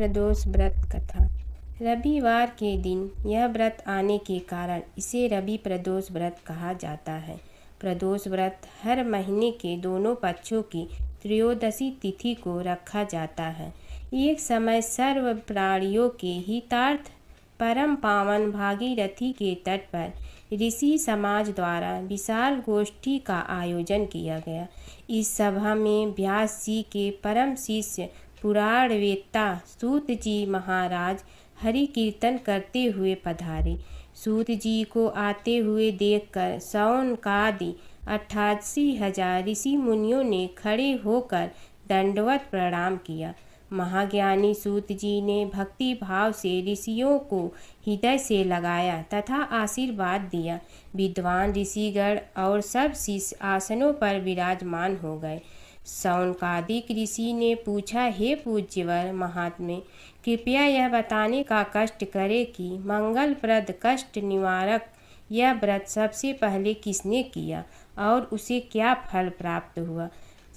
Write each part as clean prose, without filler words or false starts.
प्रदोष व्रत कथा। रविवार के दिन यह व्रत आने के कारण इसे रवि प्रदोष व्रत कहा जाता है। प्रदोष व्रत हर महीने के दोनों पक्षों की त्रयोदशी तिथि को रखा जाता है। एक समय सर्व प्राणियों के हितार्थ परम पावन भागीरथी के तट पर ऋषि समाज द्वारा विशाल गोष्ठी का आयोजन किया गया। इस सभा में व्यास जी के परम शिष्य पुराणवेत्ता सूत जी महाराज हरि कीर्तन करते हुए पधारे। सूत जी को आते हुए देखकर शौनकादि 88,000 ऋषि मुनियों ने खड़े होकर दंडवत प्रणाम किया। महाज्ञानी सूत जी ने भक्ति भाव से ऋषियों को हृदय से लगाया तथा आशीर्वाद दिया। विद्वान ऋषिगण और सब शिष्य आसनों पर विराजमान हो गए। शौनकादिक ऋषि ने पूछा, हे पूज्यवर महात्मे, कृपया यह बताने का कष्ट करे कि मंगलप्रद कष्ट निवारक यह व्रत सबसे पहले किसने किया और उसे क्या फल प्राप्त हुआ।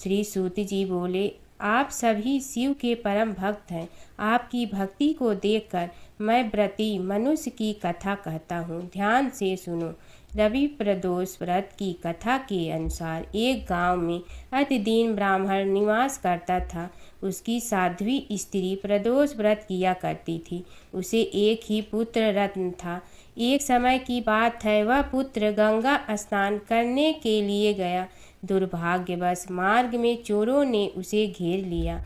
श्री सूत जी बोले, आप सभी शिव के परम भक्त हैं। आपकी भक्ति को देखकर मैं व्रती मनुष्य की कथा कहता हूँ, ध्यान से सुनो। रवि प्रदोष व्रत की कथा के अनुसार एक गांव में अतिदीन ब्राह्मण निवास करता था। उसकी साध्वी स्त्री प्रदोष व्रत किया करती थी। उसे एक ही पुत्र रत्न था। एक समय की बात है, वह पुत्र गंगा स्नान करने के लिए गया। दुर्भाग्यवश मार्ग में चोरों ने उसे घेर लिया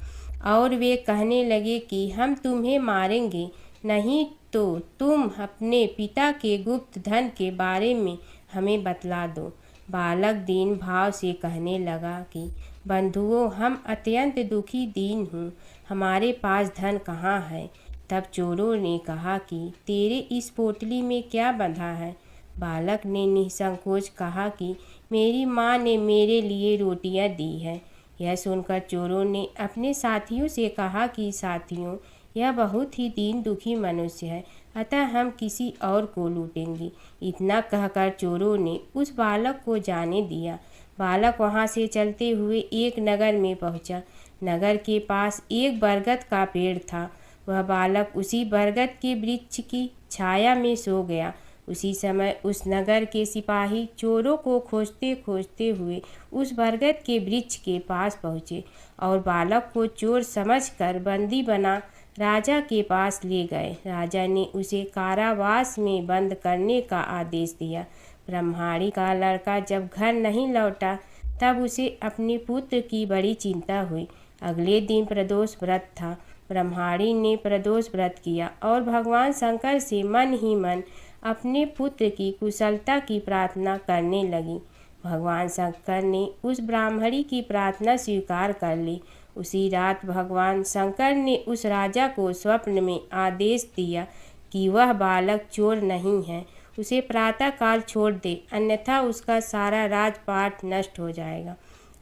और वे कहने लगे कि हम तुम्हें मारेंगे, नहीं तो तुम अपने पिता के गुप्त धन के बारे में हमें बतला दो। बालक दीन भाव से कहने लगा कि बंधुओं, हम अत्यंत दुखी दीन हूँ, हमारे पास धन कहाँ है। तब चोरों ने कहा कि तेरे इस पोटली में क्या बंधा है। बालक ने निसंकोच कहा कि मेरी माँ ने मेरे लिए रोटियाँ दी है। यह सुनकर चोरों ने अपने साथियों से कहा कि साथियों, यह बहुत ही दीन दुखी मनुष्य है, अतः हम किसी और को लूटेंगे। इतना कहकर चोरों ने उस बालक को जाने दिया। बालक वहाँ से चलते हुए एक नगर में पहुँचा। नगर के पास एक बरगद का पेड़ था। वह बालक उसी बरगद के वृक्ष की छाया में सो गया। उसी समय उस नगर के सिपाही चोरों को खोजते खोजते हुए उस बरगद के वृक्ष के पास पहुँचे और बालक को चोर समझकर बंदी बना राजा के पास ले गए। राजा ने उसे कारावास में बंद करने का आदेश दिया। ब्रह्माणी का लड़का जब घर नहीं लौटा तब उसे अपने पुत्र की बड़ी चिंता हुई। अगले दिन प्रदोष व्रत था। ब्रह्माणी ने प्रदोष व्रत किया और भगवान शंकर से मन ही मन अपने पुत्र की कुशलता की प्रार्थना करने लगी। भगवान शंकर ने उस ब्राह्मणी की प्रार्थना स्वीकार कर ली। उसी रात भगवान शंकर ने उस राजा को स्वप्न में आदेश दिया कि वह बालक चोर नहीं है, उसे प्रातःकाल छोड़ दे, अन्यथा उसका सारा राजपाट नष्ट हो जाएगा।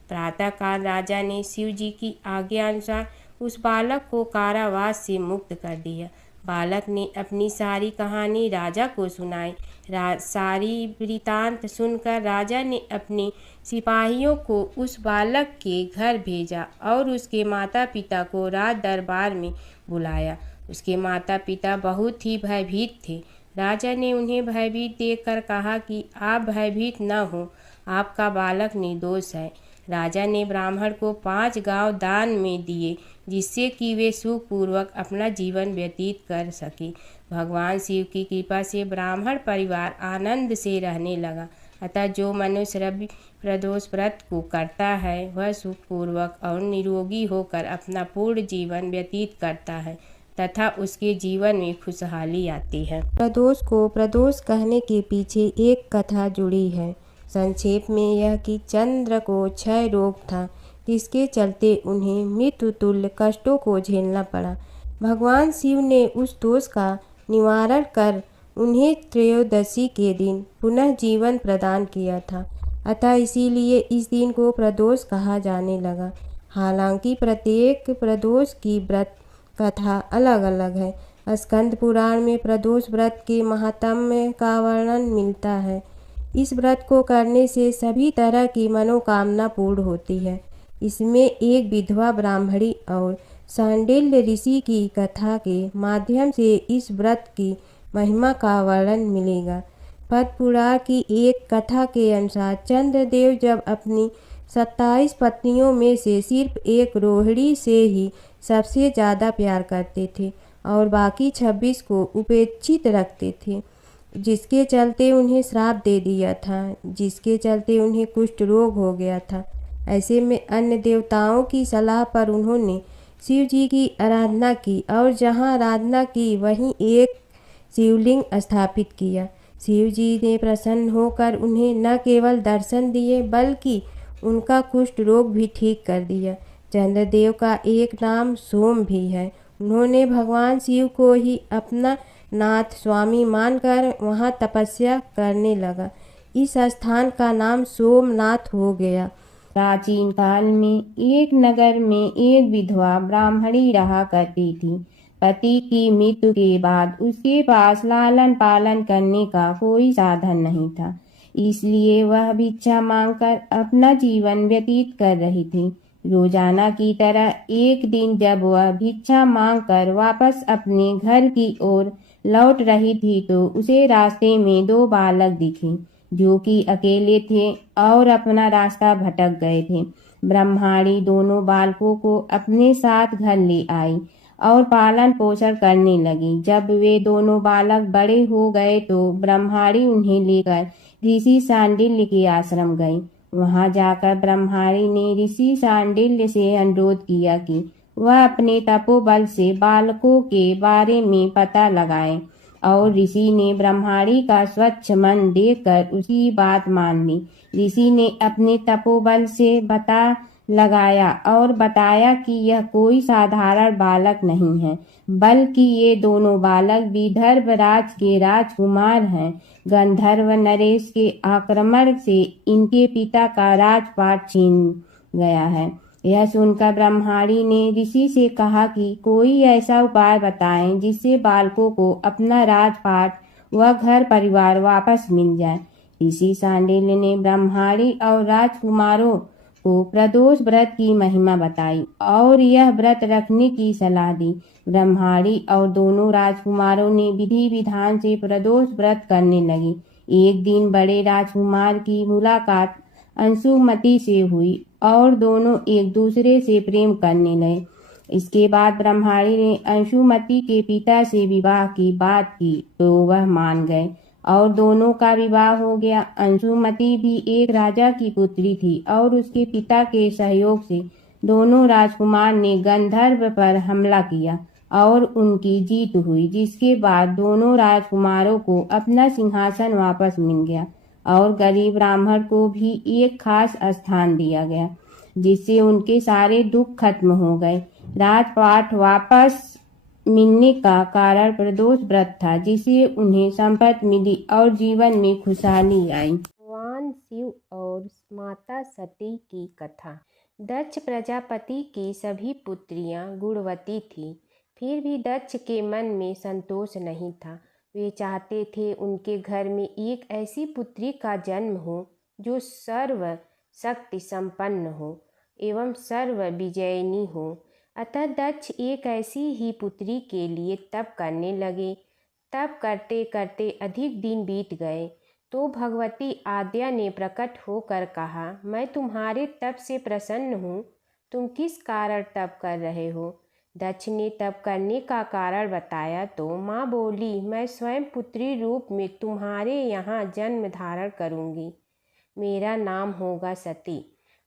प्रातःकाल राजा ने शिव जी की आज्ञा अनुसार उस बालक को कारावास से मुक्त कर दिया। बालक ने अपनी सारी कहानी राजा को सुनाई। सारी वृतांत सुनकर राजा ने अपने सिपाहियों को उस बालक के घर भेजा और उसके माता पिता को राज दरबार में बुलाया। उसके माता पिता बहुत ही भयभीत थे। राजा ने उन्हें भयभीत देखकर कहा कि आप भयभीत न हो, आपका बालक निर्दोष है। राजा ने ब्राह्मण को 5 गांव दान में दिए, जिससे कि वे सुखपूर्वक अपना जीवन व्यतीत कर सके। भगवान शिव की कृपा से ब्राह्मण परिवार आनंद से रहने लगा। अतः जो मनुष्य रवि प्रदोष व्रत को करता है वह सुखपूर्वक और निरोगी होकर अपना पूर्ण जीवन व्यतीत करता है तथा उसके जीवन में खुशहाली आती है। प्रदोष को प्रदोष कहने के पीछे एक कथा जुड़ी है। संक्षेप में यह कि चंद्र को क्षय रोग था, जिसके चलते उन्हें मृत्यु तुल्य कष्टों को झेलना पड़ा। भगवान शिव ने उस दोष का निवारण कर उन्हें त्रयोदशी के दिन पुनः जीवन प्रदान किया था। अतः इसीलिए इस दिन को प्रदोष कहा जाने लगा। हालांकि प्रत्येक प्रदोष की व्रत कथा अलग अलग है। स्कंद पुराण में प्रदोष व्रत के महात्म्य का वर्णन मिलता है। इस व्रत को करने से सभी तरह की मनोकामना पूर्ण होती है। इसमें एक विधवा ब्राह्मणी और सांडिल्य ऋषि की कथा के माध्यम से इस व्रत की महिमा का वर्णन मिलेगा। पद्म पुराण की एक कथा के अनुसार चंद्रदेव जब अपनी 27 पत्नियों में से सिर्फ एक रोहिणी से ही सबसे ज़्यादा प्यार करते थे और बाकी 26 को उपेक्षित रखते थे, जिसके चलते उन्हें श्राप दे दिया था, जिसके चलते उन्हें कुष्ठ रोग हो गया था। ऐसे में अन्य देवताओं की सलाह पर उन्होंने शिव जी की आराधना की और जहाँ आराधना की वहीं एक शिवलिंग स्थापित किया। शिव जी ने प्रसन्न होकर उन्हें न केवल दर्शन दिए बल्कि उनका कुष्ठ रोग भी ठीक कर दिया। चंद्रदेव का एक नाम सोम भी है। उन्होंने भगवान शिव को ही अपना नाथ स्वामी मानकर वहाँ तपस्या करने लगा। इस स्थान का नाम सोमनाथ हो गया। प्राचीन काल में एक नगर में एक विधवा ब्राह्मणी रहा करती थी। पति की मृत्यु के बाद उसके पास लालन पालन करने का कोई साधन नहीं था, इसलिए वह भिक्षा मांगकर अपना जीवन व्यतीत कर रही थी। रोजाना की तरह एक दिन जब वह भिक्षा मांगकर वापस अपने घर की ओर लौट रही थी तो उसे रास्ते में दो बालक दिखे जो कि अकेले थे और अपना रास्ता भटक गए थे। ब्रह्माणी दोनों बालकों को अपने साथ घर ले आई और पालन पोषण करने लगी। जब वे दोनों बालक बड़े हो गए तो ब्रह्माणी उन्हें लेकर ऋषि सांडिल्य के आश्रम गई। वहां जाकर ब्रह्माणी ने ऋषि सांडिल्य से अनुरोध किया कि वह अपने तपोबल से बालकों के बारे में पता लगाए और ऋषि ने ब्रह्माणी का स्वच्छ मन देखकर उसकी बात मान ली। ऋषि ने अपने तपोबल से पता लगाया और बताया कि यह कोई साधारण बालक नहीं है बल्कि ये दोनों बालक विदर्भ राज के राजकुमार हैं। गंधर्व नरेश के आक्रमण से इनके पिता का राजपाट छीन गया है। यह सुनकर ब्रह्माणी ने ऋषि से कहा कि कोई ऐसा उपाय बताएं जिससे बालकों को अपना राजपाट व घर परिवार वापस मिल जाए। ऋषि सांडिल्य ने ब्रह्माणी और राजकुमारों को प्रदोष व्रत की महिमा बताई और यह व्रत रखने की सलाह दी। ब्रह्माणी और दोनों राजकुमारों ने विधि विधान से प्रदोष व्रत करने लगे। एक दिन बड़े राजकुमार की मुलाकात अंशुमति से हुई और दोनों एक दूसरे से प्रेम करने लगे। इसके बाद ब्रह्माणी ने अंशुमति के पिता से विवाह की बात की तो वह मान गए और दोनों का विवाह हो गया। अंशुमति भी एक राजा की पुत्री थी और उसके पिता के सहयोग से दोनों राजकुमार ने गंधर्व पर हमला किया और उनकी जीत हुई, जिसके बाद दोनों राजकुमारों को अपना सिंहासन वापस मिल गया और गरीब ब्राह्मण को भी एक खास स्थान दिया गया, जिससे उनके सारे दुख खत्म हो गए। राजपाट वापस मिलने का कारण प्रदोष व्रत था, जिससे उन्हें संपत्ति मिली और जीवन में खुशहाली आई। भगवान शिव और माता सती की कथा। दक्ष प्रजापति की सभी पुत्रियां गुणवती थीं, फिर भी दक्ष के मन में संतोष नहीं था। वे चाहते थे उनके घर में एक ऐसी पुत्री का जन्म हो जो सर्व शक्ति संपन्न हो एवं सर्व विजयिनी हो। अतः दक्ष एक ऐसी ही पुत्री के लिए तप करने लगे। तप करते करते अधिक दिन बीत गए तो भगवती आद्या ने प्रकट होकर कहा, मैं तुम्हारे तप से प्रसन्न हूँ। तुम किस कारण तप कर रहे हो? दक्ष ने तप करने का कारण बताया तो माँ बोली, मैं स्वयं पुत्री रूप में तुम्हारे यहाँ जन्म धारण करूँगी। मेरा नाम होगा सती।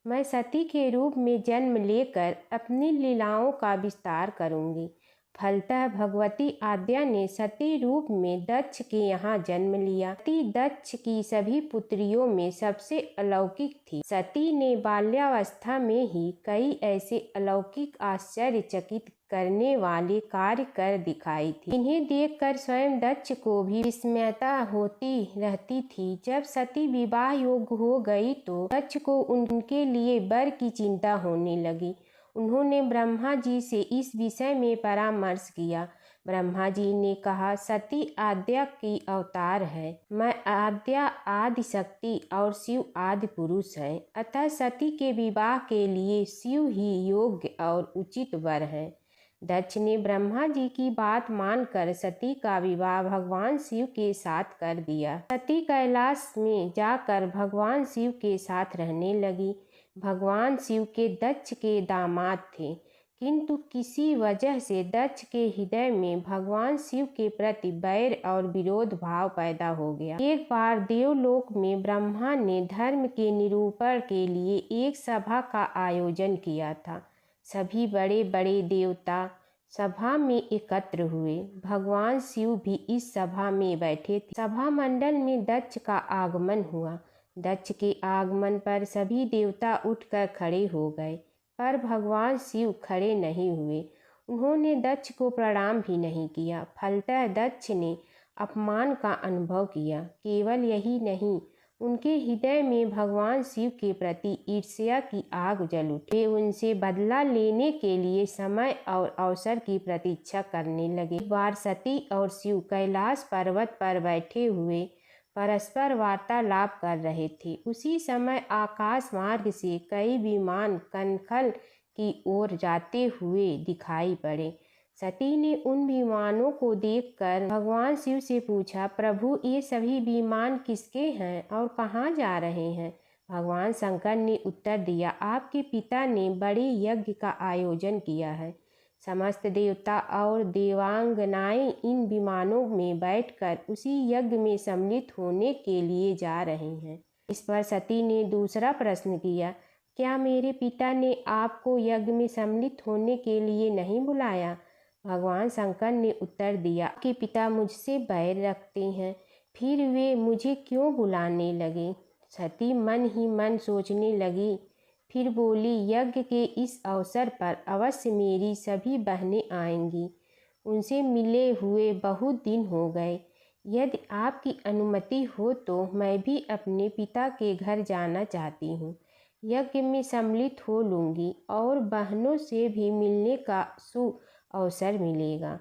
मैं सती के रूप में जन्म लेकर अपनी लीलाओं का विस्तार करूँगी। फलतः भगवती आद्या ने सती रूप में दक्ष के यहाँ जन्म लिया। सती दक्ष की सभी पुत्रियों में सबसे अलौकिक थी। सती ने बाल्यावस्था में ही कई ऐसे अलौकिक आश्चर्यचकित करने वाले कार्य कर दिखाई थी। इन्हें देखकर स्वयं दक्ष को भी विस्मयता होती रहती थी। जब सती विवाह योग्य हो गई तो दक्ष को उनके लिए वर की चिंता होने लगी। उन्होंने ब्रह्मा जी से इस विषय में परामर्श किया। ब्रह्मा जी ने कहा, सती आद्या की अवतार है। मैं आद्या आदि शक्ति और शिव आदि पुरुष है। अतः सती के विवाह के लिए शिव ही योग्य और उचित वर है। दक्ष ने ब्रह्मा जी की बात मानकर सती का विवाह भगवान शिव के साथ कर दिया। सती कैलाश में जाकर भगवान शिव के साथ रहने लगी। भगवान शिव के दक्ष के दामाद थे, किंतु किसी वजह से दक्ष के हृदय में भगवान शिव के प्रति बैर और विरोध भाव पैदा हो गया। एक बार देवलोक में ब्रह्मा ने धर्म के निरूपण के लिए एक सभा का आयोजन किया था। सभी बड़े बड़े देवता सभा में एकत्र हुए। भगवान शिव भी इस सभा में बैठे थे। सभा मंडल में दक्ष का आगमन हुआ। दक्ष के आगमन पर सभी देवता उठकर खड़े हो गए, पर भगवान शिव खड़े नहीं हुए। उन्होंने दक्ष को प्रणाम भी नहीं किया। फलतः दक्ष ने अपमान का अनुभव किया। केवल यही नहीं, उनके हृदय में भगवान शिव के प्रति ईर्ष्या की आग जल उठी। वे उनसे बदला लेने के लिए समय और अवसर की प्रतीक्षा करने लगे। एक बार सती और शिव कैलाश पर्वत पर बैठे हुए परस्पर वार्तालाप कर रहे थे। उसी समय आकाश मार्ग से कई विमान कनखल की ओर जाते हुए दिखाई पड़े। सती ने उन विमानों को देखकर भगवान शिव से पूछा, प्रभु ये सभी विमान किसके हैं और कहाँ जा रहे हैं? भगवान शंकर ने उत्तर दिया, आपके पिता ने बड़े यज्ञ का आयोजन किया है। समस्त देवता और देवांगनाएं इन विमानों में बैठकर उसी यज्ञ में सम्मिलित होने के लिए जा रहे हैं। इस पर सती ने दूसरा प्रश्न किया, क्या मेरे पिता ने आपको यज्ञ में सम्मिलित होने के लिए नहीं बुलाया? भगवान शंकर ने उत्तर दिया, आपके पिता मुझसे बैर रखते हैं, फिर वे मुझे क्यों बुलाने लगे? सती मन ही मन सोचने लगी, फिर बोली, यज्ञ के इस अवसर पर अवश्य मेरी सभी बहनें आएंगी। उनसे मिले हुए बहुत दिन हो गए। यदि आपकी अनुमति हो तो मैं भी अपने पिता के घर जाना चाहती हूँ। यज्ञ में सम्मिलित हो लूँगी और बहनों से भी मिलने का अवसर मिलेगा।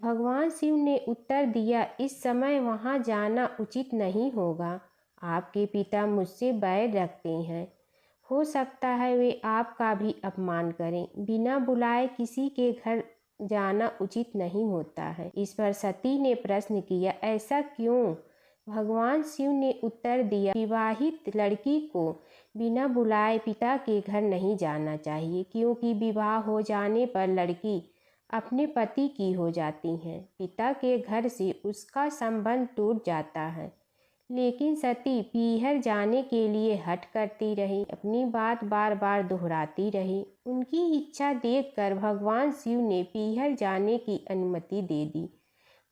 भगवान शिव ने उत्तर दिया, इस समय वहाँ जाना उचित नहीं होगा। आपके पिता मुझसे बैर रखते हैं। हो सकता है वे आपका भी अपमान करें। बिना बुलाए किसी के घर जाना उचित नहीं होता है। इस पर सती ने प्रश्न किया, ऐसा क्यों? भगवान शिव ने उत्तर दिया, विवाहित लड़की को बिना बुलाए पिता के घर नहीं जाना चाहिए, क्योंकि विवाह हो जाने पर लड़की अपने पति की हो जाती है। पिता के घर से उसका संबंध टूट जाता है। लेकिन सती पीहर जाने के लिए हठ करती रही, अपनी बात बार बार दोहराती रही। उनकी इच्छा देखकर भगवान शिव ने पीहर जाने की अनुमति दे दी।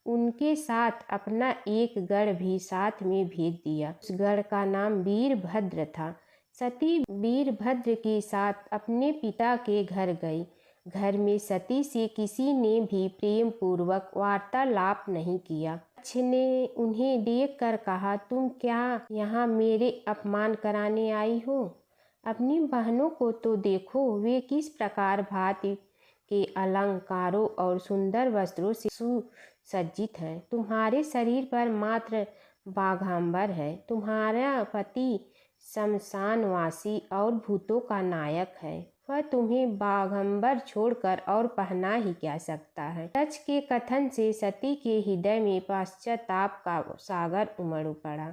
उनके साथ अपना एक गढ़ भी साथ में भेज दिया। उस गढ़ का नाम वीरभद्र था। सती वीरभद्र के साथ अपने पिता के घर गई। घर में सती से किसी ने भी प्रेम पूर्वक वार्तालाप नहीं किया। दक्ष ने उन्हें देखकर कहा, तुम क्या यहाँ मेरे अपमान कराने आई हो? अपनी बहनों को तो देखो, वे किस प्रकार भांति के अलंकारों और सुंदर वस्त्रों से सुसज्जित हैं। तुम्हारे शरीर पर मात्र बाघांबर है। तुम्हारा पति शमशानवासी और भूतों का नायक है। वह तुम्हें बाघंबर छोड़कर और पहना ही क्या सकता है? दक्ष के कथन से सती के हृदय में पश्चाताप का सागर उमड़ पड़ा।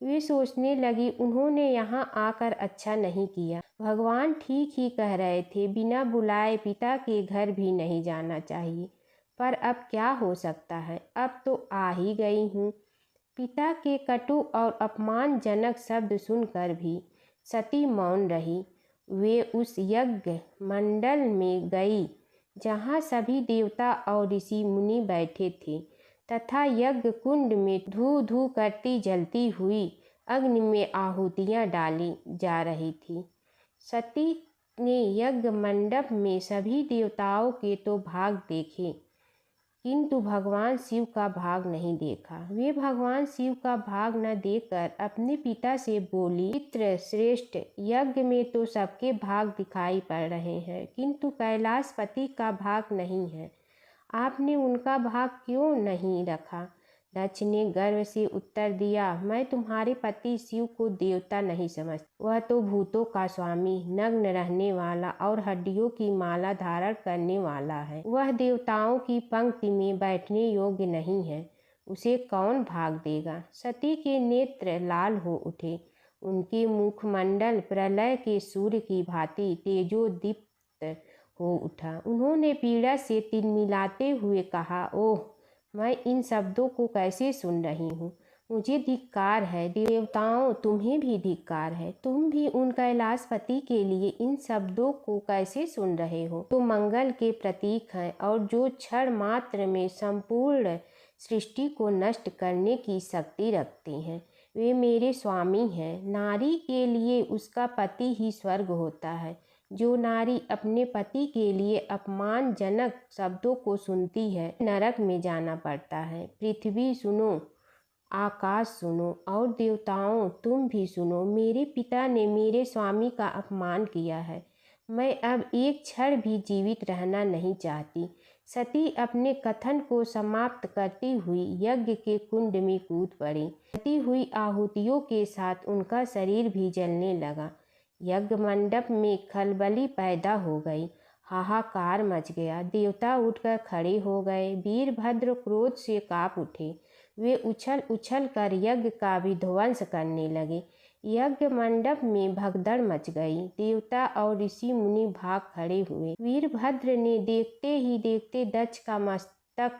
वे सोचने लगी, उन्होंने यहाँ आकर अच्छा नहीं किया। भगवान ठीक ही कह रहे थे, बिना बुलाए पिता के घर भी नहीं जाना चाहिए। पर अब क्या हो सकता है? अब तो आ ही गई हूँ। पिता के कटु और अपमानजनक शब्द सुनकर भी सती मौन रही। वे उस यज्ञ मंडल में गई जहाँ सभी देवता और ऋषि मुनि बैठे थे, तथा यज्ञ कुंड में धू धू करती जलती हुई अग्नि में आहुतियाँ डाली जा रही थी। सती ने यज्ञ मंडप में सभी देवताओं के तो भाग देखे, किंतु भगवान शिव का भाग नहीं देखा। वे भगवान शिव का भाग न देखकर अपने पिता से बोली, पितृ श्रेष्ठ, यज्ञ में तो सबके भाग दिखाई पड़ रहे हैं, किंतु कैलाशपति का भाग नहीं है। आपने उनका भाग क्यों नहीं रखा? दक्ष ने गर्व से उत्तर दिया, मैं तुम्हारे पति शिव को देवता नहीं समझता। वह तो भूतों का स्वामी, नग्न रहने वाला और हड्डियों की माला धारण करने वाला है। वह देवताओं की पंक्ति में बैठने योग्य नहीं है। उसे कौन भाग देगा। सती के नेत्र लाल हो उठे। उनके मुखमंडल प्रलय के सूर्य की भांति तेजोदीप्त हो उठा। उन्होंने पीड़ा से तिलमिलाते हुए कहा, ओह, मैं इन शब्दों को कैसे सुन रही हूँ। मुझे धिक्कार है। देवताओं, तुम्हें भी धिक्कार है। तुम भी उन कैलाशपति के लिए इन शब्दों को कैसे सुन रहे हो। तो मंगल के प्रतीक हैं और जो क्षण मात्र में संपूर्ण सृष्टि को नष्ट करने की शक्ति रखते हैं। वे मेरे स्वामी हैं। नारी के लिए उसका पति ही स्वर्ग होता है। जो नारी अपने पति के लिए अपमानजनक शब्दों को सुनती है, नरक में जाना पड़ता है। पृथ्वी सुनो, आकाश सुनो और देवताओं तुम भी सुनो। मेरे पिता ने मेरे स्वामी का अपमान किया है। मैं अब एक क्षण भी जीवित रहना नहीं चाहती। सती अपने कथन को समाप्त करती हुई यज्ञ के कुंड में कूद पड़ी। जलती हुई आहुतियों के साथ उनका शरीर भी जलने लगा। यज्ञ मंडप में खलबली पैदा हो गई। हाहाकार मच गया। देवता उठकर खड़े हो गए। वीरभद्र क्रोध से काँप उठे। वे उछल उछल कर यज्ञ का विध्वंस करने लगे। यज्ञ मंडप में भगदड़ मच गई। देवता और ऋषि मुनि भाग खड़े हुए। वीरभद्र ने देखते ही देखते दक्ष का मस्तक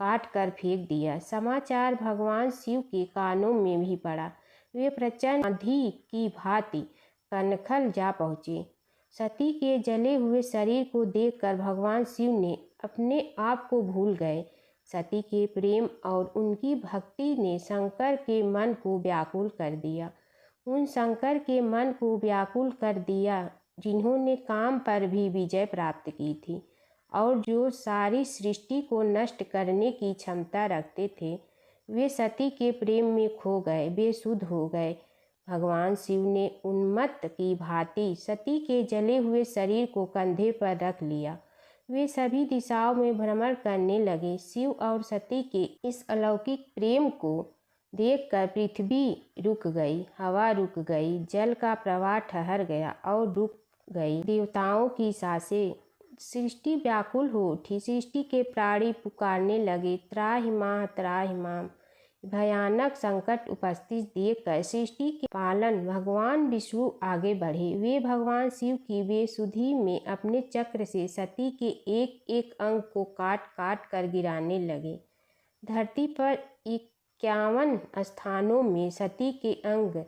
काट कर फेंक दिया। समाचार भगवान शिव के कानों में भी पड़ा। वे प्रचंड आंधी की भांति कनखल जा पहुँचे। सती के जले हुए शरीर को देखकर भगवान शिव ने अपने आप को भूल गए। सती के प्रेम और उनकी भक्ति ने शंकर के मन को व्याकुल कर दिया। उन शंकर के मन को व्याकुल कर दिया जिन्होंने काम पर भी विजय प्राप्त की थी और जो सारी सृष्टि को नष्ट करने की क्षमता रखते थे। वे सती के प्रेम में खो गए, बेसुध हो गए। भगवान शिव ने उन्मत्त की भांति सती के जले हुए शरीर को कंधे पर रख लिया। वे सभी दिशाओं में भ्रमण करने लगे। शिव और सती के इस अलौकिक प्रेम को देखकर पृथ्वी रुक गई, हवा रुक गई, जल का प्रवाह ठहर गया और रुक गई। देवताओं की सांसें, सृष्टि व्याकुल हो उठी। सृष्टि के प्राणी पुकारने लगे, त्राहि मां त्राहि मां। भयानक संकट उपस्थित देखकर सृष्टि के पालन भगवान विष्णु आगे बढ़े। वे भगवान शिव की बेसुधी में अपने चक्र से सती के एक एक अंग को काट काट कर गिराने लगे। धरती पर 51 स्थानों में सती के अंग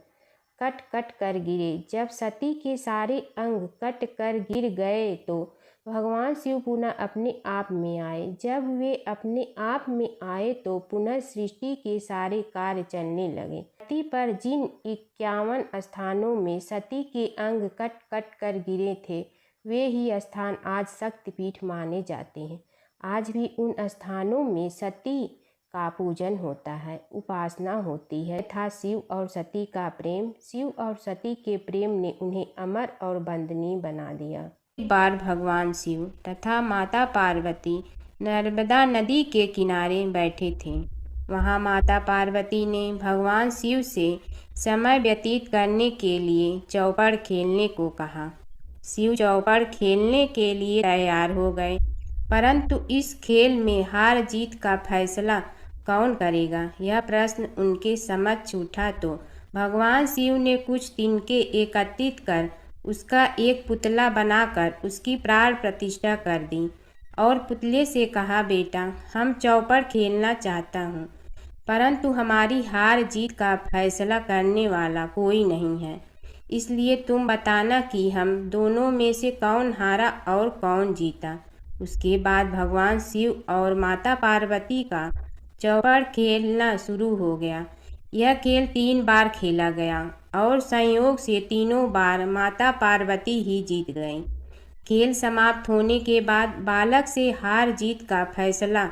कट कट कर गिरे। जब सती के सारे अंग कट कर गिर गए तो भगवान शिव पुनः अपने आप में आए। जब वे अपने आप में आए तो पुनः सृष्टि के सारे कार्य चलने लगे। धरती पर जिन 51 स्थानों में सती के अंग कट कट कर गिरे थे, वे ही स्थान आज शक्तिपीठ माने जाते हैं। आज भी उन स्थानों में सती का पूजन होता है, उपासना होती है तथा शिव और सती का प्रेम, शिव और सती के प्रेम ने उन्हें अमर और वंदनीय बना दिया। एक बार भगवान शिव तथा माता पार्वती नर्मदा नदी के किनारे बैठे थे। वहाँ माता पार्वती ने भगवान शिव से समय व्यतीत करने के लिए चौपड़ खेलने को कहा। शिव चौपड़ खेलने के लिए तैयार हो गए, परंतु इस खेल में हार जीत का फैसला कौन करेगा, यह प्रश्न उनके समक्ष उठा तो भगवान शिव ने कुछ तिनके एकत्रित कर उसका एक पुतला बनाकर उसकी प्राण प्रतिष्ठा कर दी और पुतले से कहा, बेटा, हम चौपड़ खेलना चाहता हूँ, परंतु हमारी हार जीत का फैसला करने वाला कोई नहीं है। इसलिए तुम बताना कि हम दोनों में से कौन हारा और कौन जीता। उसके बाद भगवान शिव और माता पार्वती का चौपड़ खेलना शुरू हो गया। यह खेल 3 बार खेला गया और संयोग से तीनों बार माता पार्वती ही जीत गईं। खेल समाप्त होने के बाद बालक से हार जीत का फैसला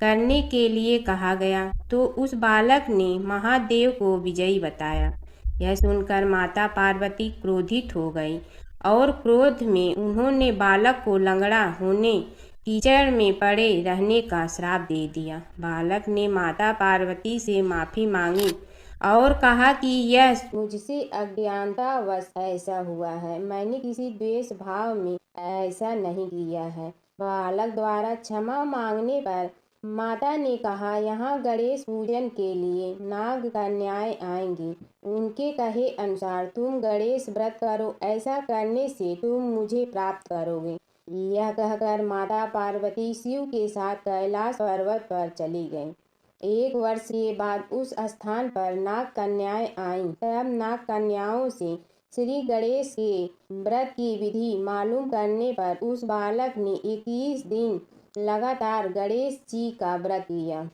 करने के लिए कहा गया तो उस बालक ने महादेव को विजयी बताया। यह सुनकर माता पार्वती क्रोधित हो गई और क्रोध में उन्होंने बालक को लंगड़ा होने कीचड़ में पड़े रहने का श्राप दे दिया। बालक ने माता पार्वती से माफ़ी मांगी और कहा कि यह मुझसे अज्ञानतावश ऐसा हुआ है, मैंने किसी द्वेष भाव में ऐसा नहीं किया है। बालक द्वारा क्षमा मांगने पर माता ने कहा, यहाँ गणेश पूजन के लिए नाग कन्याएं आएंगी, उनके कहे अनुसार तुम गणेश व्रत करो, ऐसा करने से तुम मुझे प्राप्त करोगे। यह कहकर माता पार्वती शिव के साथ कैलाश पर्वत पर चली गईं। 1 वर्ष के बाद उस स्थान पर नाग कन्याएं आईं। तब नाग कन्याओं से श्री गणेश के व्रत की विधि मालूम करने पर उस बालक ने 21 दिन लगातार गणेश जी का व्रत किया।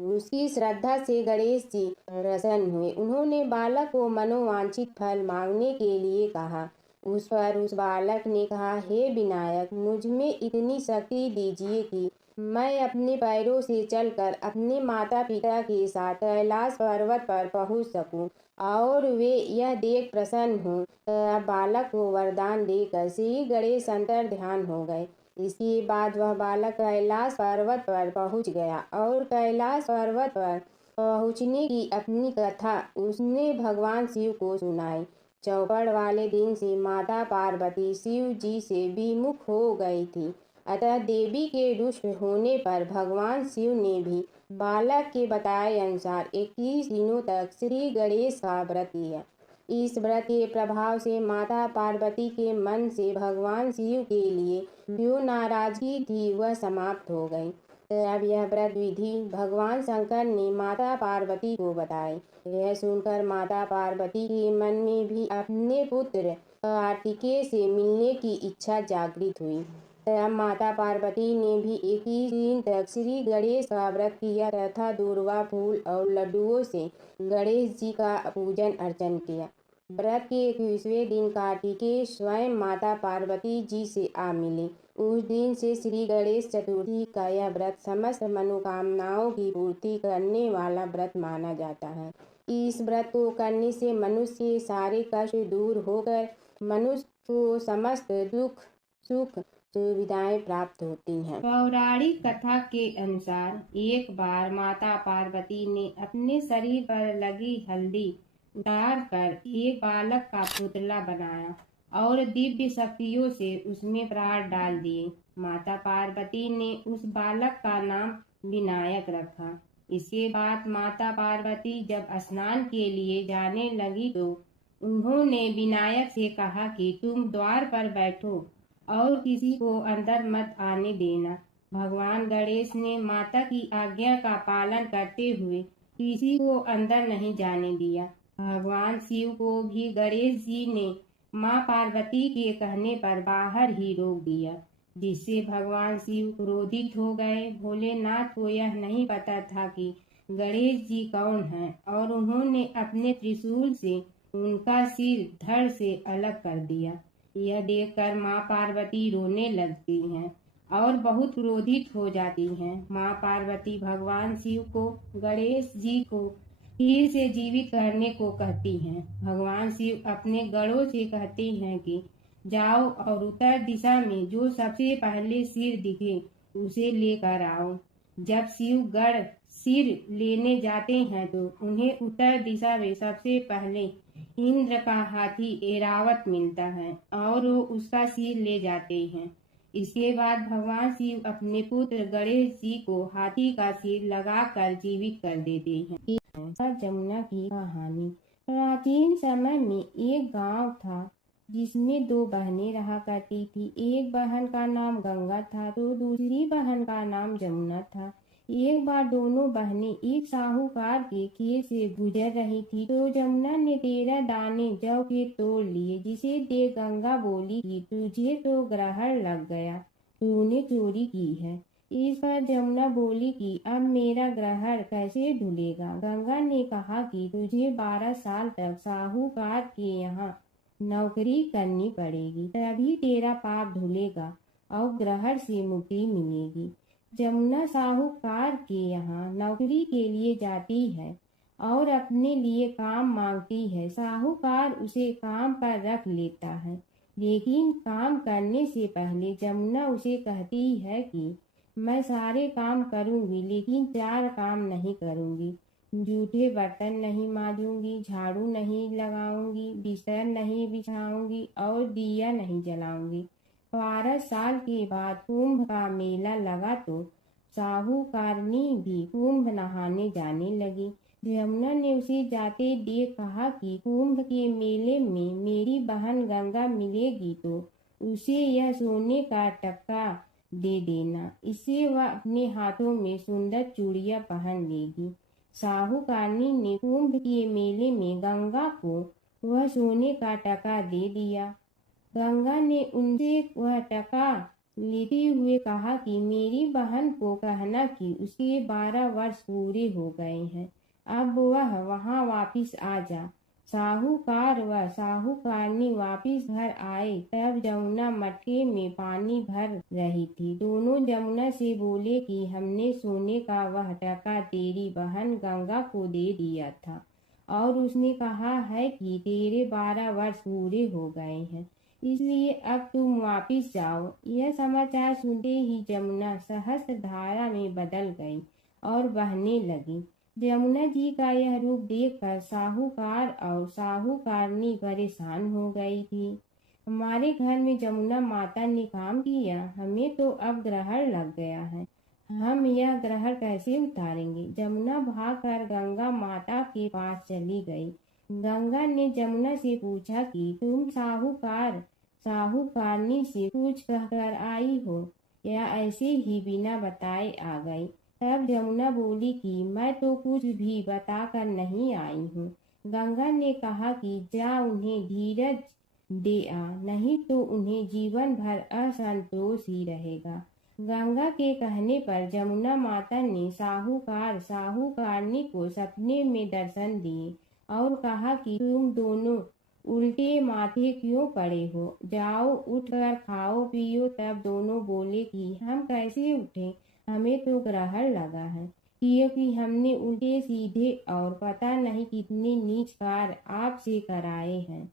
उसकी श्रद्धा से गणेश जी प्रसन्न हुए। उन्होंने बालक को मनोवांछित फल मांगने के लिए कहा। उस पर उस बालक ने कहा, हे विनायक, मुझ में इतनी शक्ति दीजिए कि मैं अपने पैरों से चलकर अपने माता पिता के साथ कैलाश पर्वत पर पहुंच सकूं और वे यह देख प्रसन्न हों। तब बालक को वरदान देकर श्री गणेश अंतर ध्यान हो गए। इसके बाद वह बालक कैलाश पर्वत पर पहुंच गया और कैलाश पर्वत पर पहुंचने की अपनी कथा उसने भगवान शिव को सुनाई। चौपड़ वाले दिन से माता पार्वती शिव जी से विमुख हो गई थी, अतः देवी के रुष्ट होने पर भगवान शिव ने भी बालक के बताए अनुसार 21 दिनों तक श्री गणेश का व्रत किया। इस व्रत के प्रभाव से माता पार्वती के मन से भगवान शिव के लिए जो नाराजगी थी वह समाप्त हो गई। तब यह व्रत विधि भगवान शंकर ने माता पार्वती को बताई। यह सुनकर माता पार्वती के मन में भी अपने पुत्र कार्तिकेय से मिलने की इच्छा जागृत हुई। तब माता पार्वती ने भी 21 दिन तक श्री गणेश का व्रत किया तथा दूर्वा फूल और लड्डुओं से गणेश जी का पूजन अर्चन किया। व्रत के 21वें दिन कार्तिकेय स्वयं माता पार्वती जी से आ मिले। उस दिन से श्री गणेश चतुर्थी का यह व्रत समस्त मनोकामनाओं की पूर्ति करने वाला व्रत माना जाता है। इस व्रत को करने से मनुष्य के सारे कष्ट दूर होकर मनुष्य को समस्त दुख सुख सुविधाएं प्राप्त होती हैं। पौराणिक कथा के अनुसार एक बार माता पार्वती ने अपने शरीर पर लगी हल्दी उतार कर एक बालक का पुतला बनाया और दिव्य शक्तियों से उसमें प्राण डाल दिए। माता पार्वती ने उस बालक का नाम विनायक रखा। इसके बाद माता पार्वती जब स्नान के लिए जाने लगी तो उन्होंने विनायक से कहा कि तुम द्वार पर बैठो और किसी को अंदर मत आने देना। भगवान गणेश ने माता की आज्ञा का पालन करते हुए किसी को अंदर नहीं जाने दिया। भगवान शिव को भी गणेश जी ने माँ पार्वती के कहने पर बाहर ही रोक दिया, जिससे भगवान शिव क्रोधित हो गए। भोलेनाथ को यह नहीं पता था कि गणेश जी कौन हैं और उन्होंने अपने त्रिशूल से उनका सिर धड़ से अलग कर दिया। यह देखकर माँ पार्वती रोने लगती हैं और बहुत क्रोधित हो जाती हैं। माँ पार्वती भगवान शिव को गणेश जी को फिर से जीवित करने को कहती हैं। भगवान शिव अपने गणों से कहते हैं कि जाओ और उत्तर दिशा में जो सबसे पहले सिर दिखे उसे लेकर आओ। जब शिव गण सिर लेने जाते हैं तो उन्हें उत्तर दिशा में सबसे पहले इंद्र का हाथी ऐरावत मिलता है और वो उसका सिर ले जाते हैं। इसके बाद भगवान शिव अपने पुत्र गणेश जी को हाथी का सिर लगाकर जीवित कर देते हैं। जमुना की कहानी। प्राचीन समय में एक गांव था जिसमें 2 बहनें रहा करती थी। एक बहन का नाम गंगा था तो दूसरी बहन का नाम जमुना था। एक बार दोनों बहनें एक साहूकार के खेत से गुजर रही थी तो जमुना ने 13 दाने जौ के तोड़ लिए, जिसे देख गंगा बोली कि तुझे तो ग्रहण लग गया, तूने चोरी की है। इस पर जमुना बोली कि अब मेरा ग्रहण कैसे धुलेगा। गंगा ने कहा कि तुझे 12 साल तक साहूकार के यहाँ नौकरी करनी पड़ेगी, तभी तेरा पाप धुलेगा और ग्रहण से मुक्ति मिलेगी। जमुना साहूकार के यहाँ नौकरी के लिए जाती है और अपने लिए काम मांगती है। साहूकार उसे काम पर रख लेता है। लेकिन काम करने से पहले जमुना उसे कहती है कि मैं सारे काम करूंगी लेकिन 4 काम नहीं करूंगी। जूठे बर्तन नहीं मांजूंगी, झाड़ू नहीं लगाऊंगी, बिस्तर नहीं बिछाऊंगी और दिया नहीं जलाऊंगी। 12 साल के बाद कुंभ का मेला लगा तो साहूकारनी भी कुंभ नहाने जाने लगी। यमुना ने उसे जाते देख कहा कि कुंभ के मेले में मेरी बहन गंगा मिलेगी तो उसे यह सोने का टक्का दे देना, इससे वह अपने हाथों में सुंदर चूड़ियां पहन लेगी। साहूकारनी ने कुंभ के मेले में गंगा को वह सोने का टका दे दिया। गंगा ने उनसे वह टका लेते हुए कहा कि मेरी बहन को कहना कि उसके 12 वर्ष पूरे हो गए हैं, अब वह वहां वापिस आ जा। साहूकार व साहूकारनी वापिस घर आए तब जमुना मटके में पानी भर रही थी। दोनों जमुना से बोले कि हमने सोने का वह टका तेरी बहन गंगा को दे दिया था और उसने कहा है कि तेरे 12 वर्ष पूरे हो गए हैं, इसलिए अब तुम वापिस जाओ। यह समाचार सुनते ही जमुना सहस्त्र धारा में बदल गई और बहने लगी। यमुना जी का यह रूप देखकर साहूकार और साहूकारनी परेशान हो गई थी। हमारे घर में जमुना माता ने काम किया, हमें तो अब ग्रहण लग गया है, हम यह ग्रहण कैसे उतारेंगे। जमुना भागकर गंगा माता के पास चली गई। गंगा ने जमुना से पूछा कि तुम साहूकारनी से कुछ कहकर आई हो या ऐसे ही बिना बताए आ गई। तब जमुना बोली कि मैं तो कुछ भी बताकर नहीं आई हूँ। गंगा ने कहा कि जा उन्हें धीरज दे आ, नहीं तो उन्हें जीवन भर असंतोष ही रहेगा। गंगा के कहने पर जमुना माता ने साहूकारनी को सपने में दर्शन दिए और कहा कि तुम दोनों उल्टे माथे क्यों पड़े हो, जाओ उठकर खाओ पियो। तब दोनों बोले कि हम कैसे उठें, हमें तो ग्रहण लगा है, क्योंकि हमने उल्टे सीधे और पता नहीं कितने नीच कार्य आपसे कराए हैं।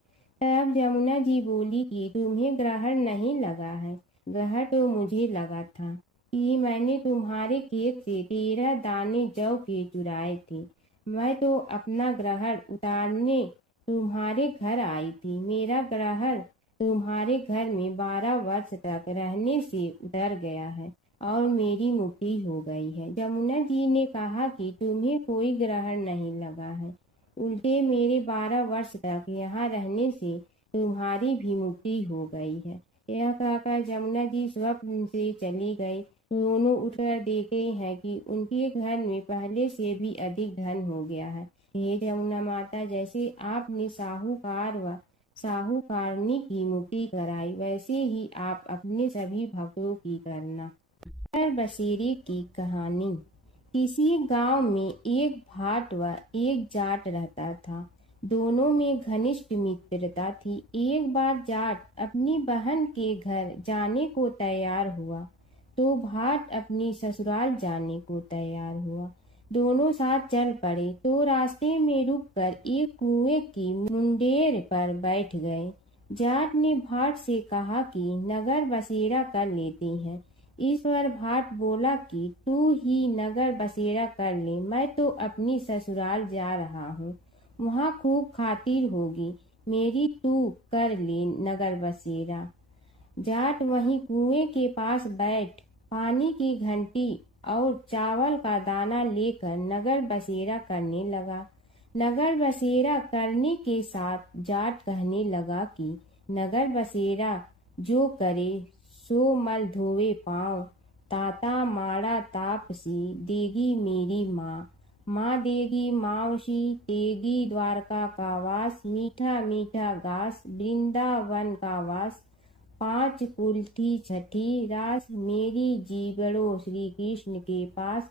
तब जमुना जी बोली कि तुम्हें ग्रहण नहीं लगा है, ग्रहण तो मुझे लगा था कि मैंने तुम्हारे खेत से 13 दाने जौ के चुराए थे। मैं तो अपना ग्रहण उतारने तुम्हारे घर आई थी। मेरा ग्रहण तुम्हारे घर में 12 वर्ष तक रहने से उतर गया है और मेरी मुक्ति हो गई है। जमुना जी ने कहा कि तुम्हें कोई ग्रहण नहीं लगा है, उल्टे मेरे 12 वर्ष तक यहाँ रहने से तुम्हारी भी मुक्ति हो गई है। यह कहकर जमुना जी स्वप्न से चली गई। दोनों उठकर देखते हैं कि उनके घर में पहले से भी अधिक धन हो गया है। हे जमुना माता, जैसे आपने साहूकार व साहूकारनी की मुक्ति कराई, वैसे ही आप अपने सभी भक्तों की करना। नगर बसेरे की कहानी। किसी गांव में एक भाट व एक जाट रहता था। दोनों में घनिष्ठ मित्रता थी। एक बार जाट अपनी बहन के घर जाने को तैयार हुआ तो भाट अपनी ससुराल जाने को तैयार हुआ। दोनों साथ चल पड़े तो रास्ते में रुककर एक कुएं की मुंडेर पर बैठ गए। जाट ने भाट से कहा कि नगर बसेरा कर लेते हैं। इस पर भाट बोला कि तू ही नगर बसेरा कर ले, मैं तो अपनी ससुराल जा रहा हूँ, वहाँ खूब खातिर होगी मेरी, तू कर ले नगर बसेरा। जाट वहीं कुएं के पास बैठ पानी की घंटी और चावल का दाना लेकर नगर बसेरा करने लगा। नगर बसेरा करने के साथ जाट कहने लगा कि नगर बसेरा जो करे सो मल धोवे पाँव, ताता माड़ा तापसी देगी मेरी माँ, माँ देगी मावशी तेगी द्वारका का वास, मीठा मीठा घास वृंदावन का वास, 5 कुल्ठी छठी रास, मेरी जीवड़ो श्री कृष्ण के पास,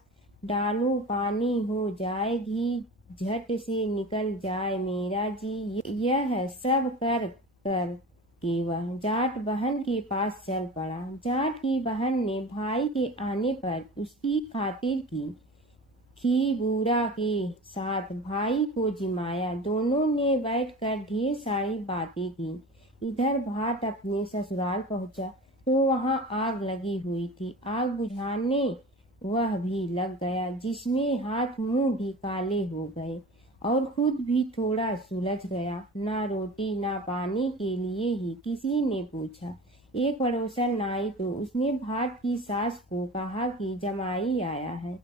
डालू पानी हो जाए घी, झट से निकल जाए मेरा जी। यह सब कर कर के वह जाट बहन के पास चल पड़ा। जाट की बहन ने भाई के आने पर उसकी खातिर की खी बूढ़ा के साथ भाई को जिमाया। दोनों ने बैठकर ढेर सारी बातें की। इधर भाट अपने ससुराल पहुंचा तो वहां आग लगी हुई थी। आग बुझाने वह भी लग गया, जिसमें हाथ मुंह भी काले हो गए और खुद भी थोड़ा सुलझ गया। ना रोटी ना पानी के लिए ही किसी ने पूछा। एक पड़ोसन आई तो उसने भाट की सास को कहा कि जमाई आया है,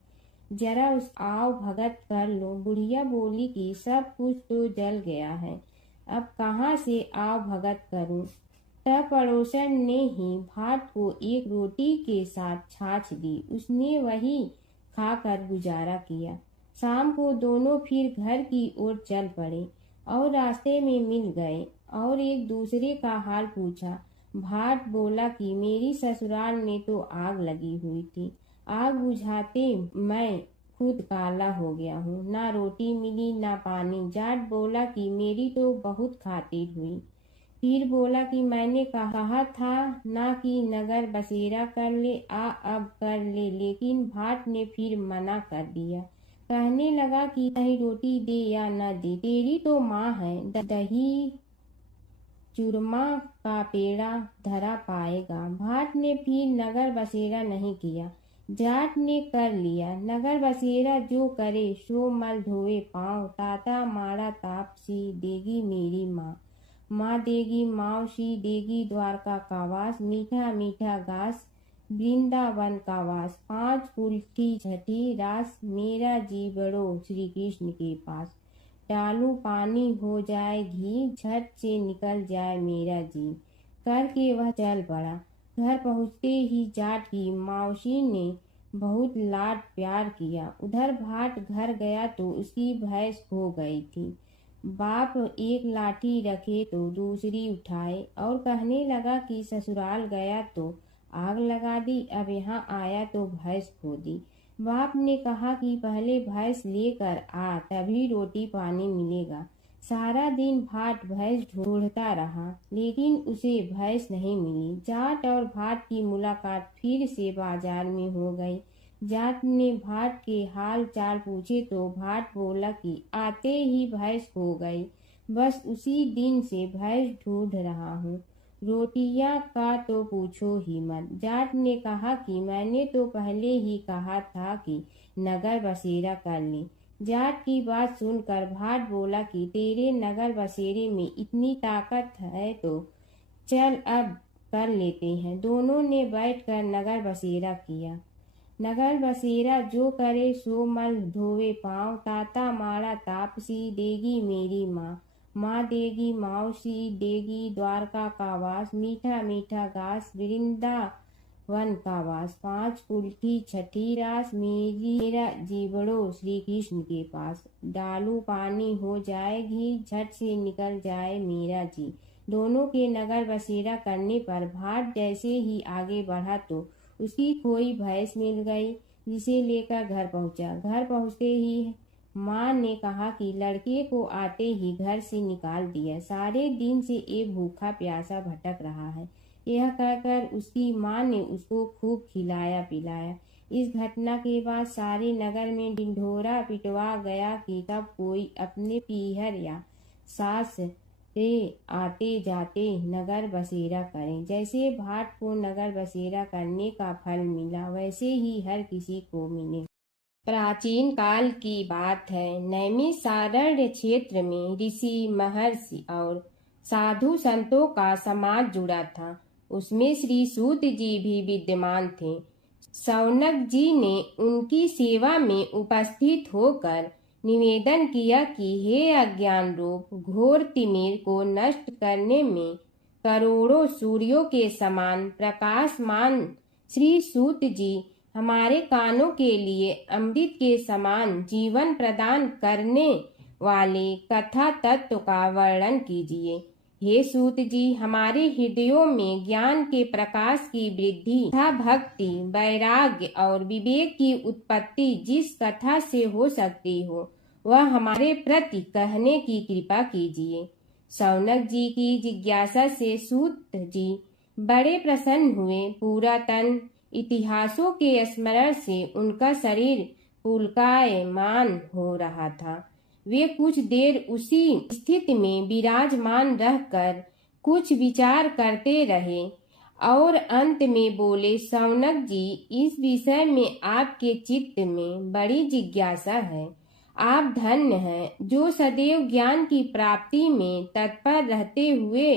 जरा उस आओ भगत कर लो। बुढ़िया बोली कि सब कुछ तो जल गया है, अब कहाँ से आओ भगत करूं। तब पड़ोसन ने ही भाट को एक रोटी के साथ छाछ दी। उसने वही खाकर गुजारा किया। शाम को दोनों फिर घर की ओर चल पड़े और रास्ते में मिल गए और एक दूसरे का हाल पूछा। भाट बोला कि मेरी ससुराल में तो आग लगी हुई थी, आग बुझाते मैं खुद काला हो गया हूँ, ना रोटी मिली ना पानी। जाट बोला कि मेरी तो बहुत खातिर हुई। फिर बोला कि मैंने कहा था ना कि नगर बसेरा कर ले, आ अब कर ले, लेकिन भाट ने फिर मना कर दिया। कहने लगा कि चाहे रोटी दे या न दे, तेरी तो माँ है, दही चूरमा का पेड़ा धरा पाएगा। भाट ने फिर नगर बसेरा नहीं किया, जाट ने कर लिया नगर बसेरा। जो करे सो मल धोए पाँव, ताता मारा तापसी देगी मेरी माँ। माँ देगी मावसी देगी द्वारका का वास, मीठा मीठा घास वृंदावन का वास। 5 कुल्ठी छठी रास, मेरा जी बड़ो श्री कृष्ण के पास। डालू पानी हो जाए घी, झट से निकल जाए मेरा जी। करके वह चल पड़ा। घर पहुँचते ही जाट की मौसी ने बहुत लाड प्यार किया। उधर भाट घर गया तो उसकी भैंस खो गई थी। बाप एक लाठी रखे तो दूसरी उठाए और कहने लगा कि ससुराल गया तो आग लगा दी, अब यहाँ आया तो भैंस खो दी। बाप ने कहा कि पहले भैंस लेकर आ, तभी रोटी पानी मिलेगा। सारा दिन भाट भैंस ढूंढता रहा, लेकिन उसे भैंस नहीं मिली। जाट और भाट की मुलाकात फिर से बाजार में हो गई। जाट ने भाट के हाल चाल पूछे तो भाट बोला कि आते ही भैंस खो गई, बस उसी दिन से भैंस ढूंढ रहा हूँ। रोटियां का तो पूछो ही मत। जाट ने कहा कि मैंने तो पहले ही कहा था कि नगर बसेरा कर ले। जाट की बात सुनकर भाट बोला कि तेरे नगर बसेरे में इतनी ताकत है तो चल अब कर लेते हैं। दोनों ने बैठकर नगर बसेरा किया। नगर बसेरा जो करे सो मल धोवे पाँव, ताता मारा तापसी देगी मेरी माँ। माँ देगी मौसी देगी द्वारका का वास, मीठा मीठा घास वृंदावन का वास। 5 कुल्ठी छठी रास, मेरा जीवड़ो श्री कृष्ण के पास। डालू पानी हो जाए घी, झट से निकल जाए मेरा जी। दोनों के नगर बसेरा करने पर भाट जैसे ही आगे बढ़ा तो उसकी खोई भैंस मिल गई, जिसे लेकर घर पहुंचा। घर पहुंचते ही माँ ने कहा कि लड़के को आते ही घर से निकाल दिया, सारे दिन से ये भूखा प्यासा भटक रहा है। यह कहकर उसकी माँ ने उसको खूब खिलाया पिलाया। इस घटना के बाद सारे नगर में ढिंढोरा पिटवा गया कि तब कोई अपने पीहर या सास से आते जाते नगर बसेरा करें। जैसे भाट को नगर बसेरा करने का फल मिला, वैसे ही हर किसी को मिले। प्राचीन काल की बात है। नैमिषारण्य क्षेत्र में ऋषि महर्षि और साधु संतों का समाज जुड़ा था। उसमें श्री सूत जी भी विद्यमान थे। शौनक जी ने उनकी सेवा में उपस्थित होकर निवेदन किया कि हे अज्ञान रूप घोर तिमिर को नष्ट करने में करोड़ों सूर्यों के समान प्रकाशमान श्री सूत जी हमारे कानों के लिए अमृत के समान जीवन प्रदान करने वाले कथा तत्व का वर्णन कीजिए। हे सूत जी, हमारे हृदयों में ज्ञान के प्रकाश की वृद्धि तथा भक्ति, वैराग्य और विवेक की उत्पत्ति जिस कथा से हो सकती हो, वह हमारे प्रति कहने की कृपा कीजिए। शौनक जी की जिज्ञासा से सूत जी बड़े प्रसन्न हुए। पूरा तन इतिहासों के स्मरण से उनका शरीर पुलकायमान हो रहा था। वे कुछ देर उसी स्थिति में विराजमान रहकर कुछ विचार करते रहे और अंत में बोले, शौनक जी, इस विषय में आपके चित्त में बड़ी जिज्ञासा है। आप धन्य हैं जो सदैव ज्ञान की प्राप्ति में तत्पर रहते हुए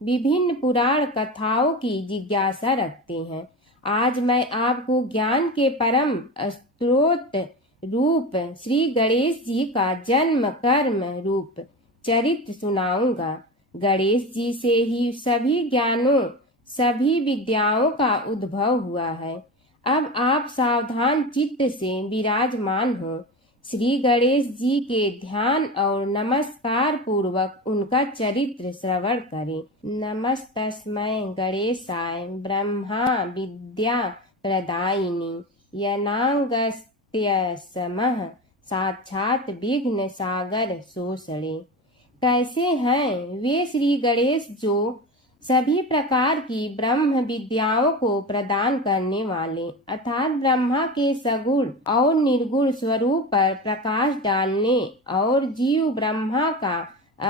विभिन्न पुराण कथाओं की जिज्ञासा रखते हैं। आज मैं आपको ज्ञान के परम स्रोत रूप श्री गणेश जी का जन्म कर्म रूप चरित्र सुनाऊंगा। गणेश जी से ही सभी ज्ञानों सभी विद्याओं का उद्भव हुआ है। अब आप सावधान चित्त से विराजमान हो। श्री गणेश जी के ध्यान और नमस्कार पूर्वक उनका चरित्र श्रवण करें। नमस्तस्मै गणेशाय ब्रह्मा विद्या प्रदायिनी यनागस्त्यसमः साक्षात विघ्न सागर सोषणे। कैसे हैं वे श्री गणेश जो सभी प्रकार की ब्रह्म विद्याओं को प्रदान करने वाले अर्थात ब्रह्मा के सगुण और निर्गुण स्वरूप पर प्रकाश डालने और जीव ब्रह्मा का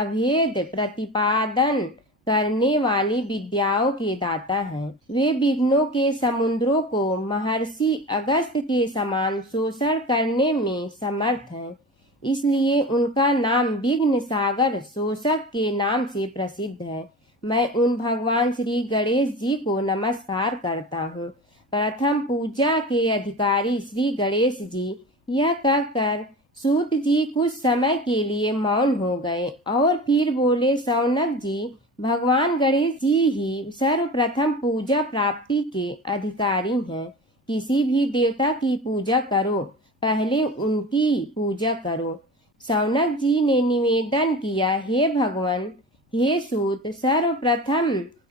अभेद प्रतिपादन करने वाली विद्याओं के दाता हैं। वे विघ्नों के समुद्रों को महर्षि अगस्त्य के समान शोषण करने में समर्थ हैं। इसलिए उनका नाम विघ्न सागर शोषक के नाम से प्रसिद्ध है। मैं उन भगवान श्री गणेश जी को नमस्कार करता हूँ। प्रथम पूजा के अधिकारी श्री गणेश जी यह कहकर सूत जी कुछ समय के लिए मौन हो गए और फिर बोले, शौनक जी, भगवान गणेश जी ही सर्वप्रथम पूजा प्राप्ति के अधिकारी हैं। किसी भी देवता की पूजा करो, पहले उनकी पूजा करो। शौनक जी ने निवेदन किया, हे भगवान, हे सूत, सर्वप्रथम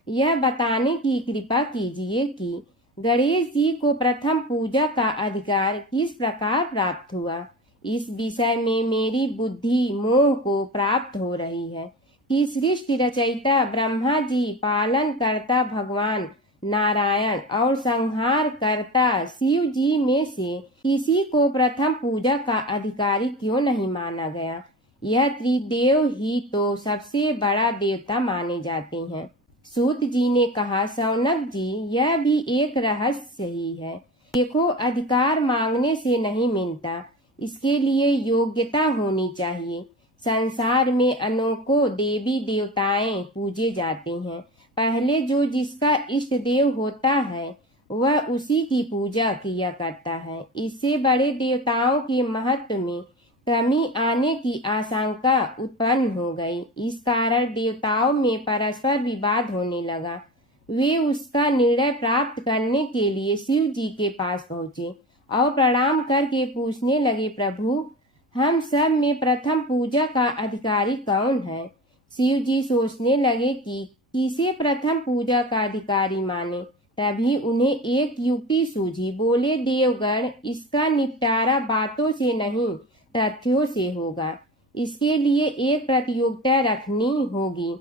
यह बताने की कृपा कीजिए कि गणेश जी को प्रथम पूजा का अधिकार किस प्रकार प्राप्त हुआ। इस विषय में मेरी बुद्धि मोह को प्राप्त हो रही है कि सृष्टि रचयिता ब्रह्मा जी, पालन करता भगवान नारायण और संहार करता शिव जी में से किसी को प्रथम पूजा का अधिकारी क्यों नहीं माना गया। यह त्रिदेव ही तो सबसे बड़ा देवता माने जाते हैं। सूत जी ने कहा, शौनक जी, यह भी एक रहस्य ही है। देखो, अधिकार मांगने से नहीं मिलता, इसके लिए योग्यता होनी चाहिए। संसार में अनेकों देवी देवताएं पूजे जाते हैं। पहले जो जिसका इष्ट देव होता है वह उसी की पूजा किया करता है। इससे बड़े देवताओं के महत्व में कमी आने की आशंका उत्पन्न हो गई। इस कारण देवताओं में परस्पर विवाद होने लगा। वे उसका निर्णय प्राप्त करने के लिए शिव जी के पास पहुँचे और प्रणाम करके पूछने लगे, प्रभु, हम सब में प्रथम पूजा का अधिकारी कौन है। शिव जी सोचने लगे कि किसे प्रथम पूजा का अधिकारी माने। तभी उन्हें एक युक्ति सूझी। बोले, देवगण, इसका निपटारा बातों से नहीं तथ्यों से होगा। इसके लिए एक प्रतियोगिता रखनी होगी,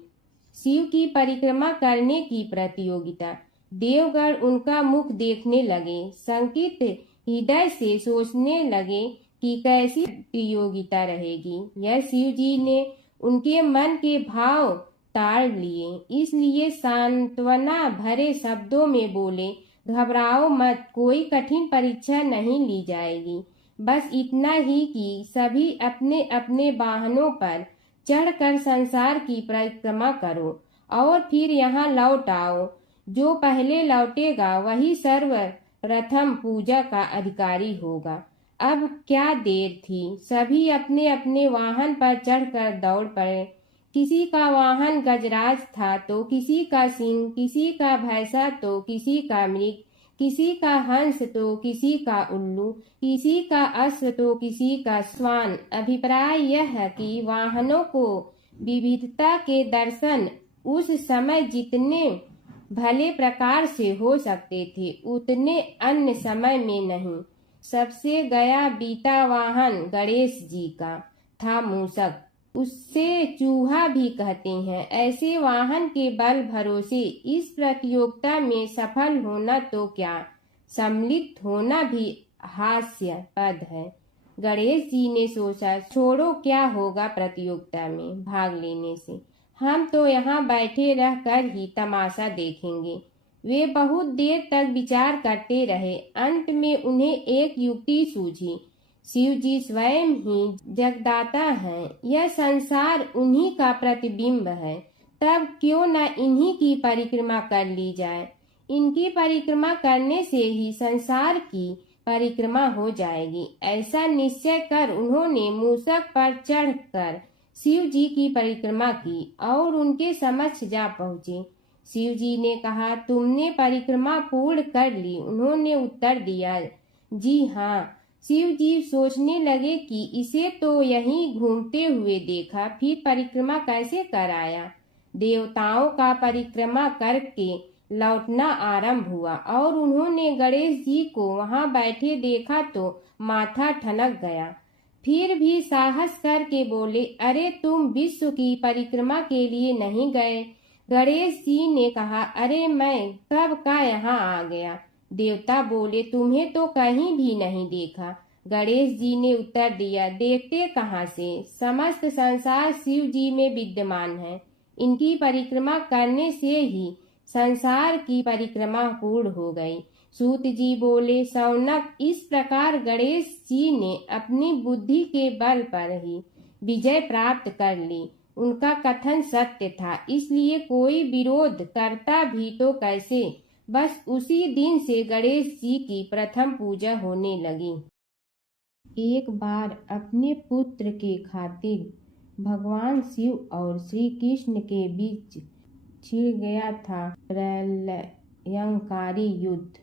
शिव की परिक्रमा करने की प्रतियोगिता। देवगण उनका मुख देखने लगे, शंकित हृदय से सोचने लगे कि कैसी प्रतियोगिता रहेगी। यह शिव जी ने उनके मन के भाव ताड़ लिए, इसलिए सांत्वना भरे शब्दों में बोले, घबराओ मत, कोई कठिन परीक्षा नहीं ली जाएगी। बस इतना ही कि सभी अपने अपने वाहनों पर चढ़कर संसार की परिक्रमा करो और फिर यहाँ लौट आओ। जो पहले लौटेगा वही सर्वप्रथम पूजा का अधिकारी होगा। अब क्या देर थी, सभी अपने अपने वाहन पर चढ़कर दौड़ पड़े। किसी का वाहन गजराज था तो किसी का सिंह, किसी का भैंसा तो किसी का मृग, किसी का हंस तो किसी का उल्लू, किसी का अश्व तो किसी का श्वान। अभिप्राय यह है कि वाहनों को विविधता के दर्शन उस समय जितने भले प्रकार से हो सकते थे उतने अन्य समय में नहीं। सबसे गया बीता वाहन गणेश जी का था मूषक, उससे चूहा भी कहते हैं। ऐसे वाहन के बल भरोसे इस प्रतियोगिता में सफल होना तो क्या, सम्मिलित होना भी हास्यास्पद है। गणेश जी ने सोचा, छोड़ो, क्या होगा प्रतियोगिता में भाग लेने से, हम तो यहाँ बैठे रहकर ही तमाशा देखेंगे। वे बहुत देर तक विचार करते रहे। अंत में उन्हें एक युक्ति सूझी। शिव जी स्वयं ही जगदाता हैं, यह संसार उन्हीं का प्रतिबिंब है, तब क्यों न इन्हीं की परिक्रमा कर ली जाए। इनकी परिक्रमा करने से ही संसार की परिक्रमा हो जाएगी। ऐसा निश्चय कर उन्होंने मूषक पर चढ़कर शिव जी की परिक्रमा की और उनके समक्ष जा पहुँचे। शिव जी ने कहा, तुमने परिक्रमा पूर्ण कर ली? उन्होंने उत्तर दिया, जी हाँ। शिव जी सोचने लगे कि इसे तो यहीं घूमते हुए देखा, फिर परिक्रमा कैसे कर आया। देवताओं का परिक्रमा करके लौटना आरंभ हुआ और उन्होंने गणेश जी को वहां बैठे देखा तो माथा ठनक गया। फिर भी साहस करके बोले, अरे तुम विश्व की परिक्रमा के लिए नहीं गए? गणेश जी ने कहा, अरे मैं कब का यहाँ आ गया। देवता बोले, तुम्हें तो कहीं भी नहीं देखा। गणेश जी ने उत्तर दिया, देखते कहाँ से, समस्त संसार शिव जी में विद्यमान है। इनकी परिक्रमा करने से ही संसार की परिक्रमा पूर्ण हो गई। सूत जी बोले, शौनक, इस प्रकार गणेश जी ने अपनी बुद्धि के बल पर ही विजय प्राप्त कर ली। उनका कथन सत्य था, इसलिए कोई विरोध करता भी तो कैसे। बस उसी दिन से गणेश जी की प्रथम पूजा होने लगी। एक बार अपने पुत्र के खातिर भगवान शिव और श्री कृष्ण के बीच छिड़ गया था प्रलयंकारी युद्ध।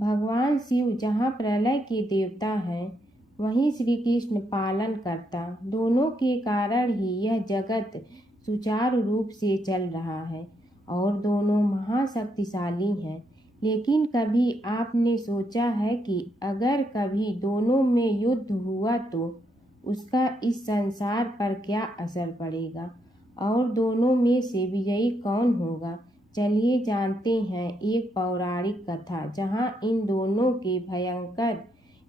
भगवान शिव जहाँ प्रलय के देवता हैं, वहीं श्री कृष्ण पालन करता। दोनों के कारण ही यह जगत सुचारू रूप से चल रहा है और दोनों महाशक्तिशाली हैं। लेकिन कभी आपने सोचा है कि अगर कभी दोनों में युद्ध हुआ तो उसका इस संसार पर क्या असर पड़ेगा और दोनों में से विजयी कौन होगा? चलिए जानते हैं एक पौराणिक कथा जहां इन दोनों के भयंकर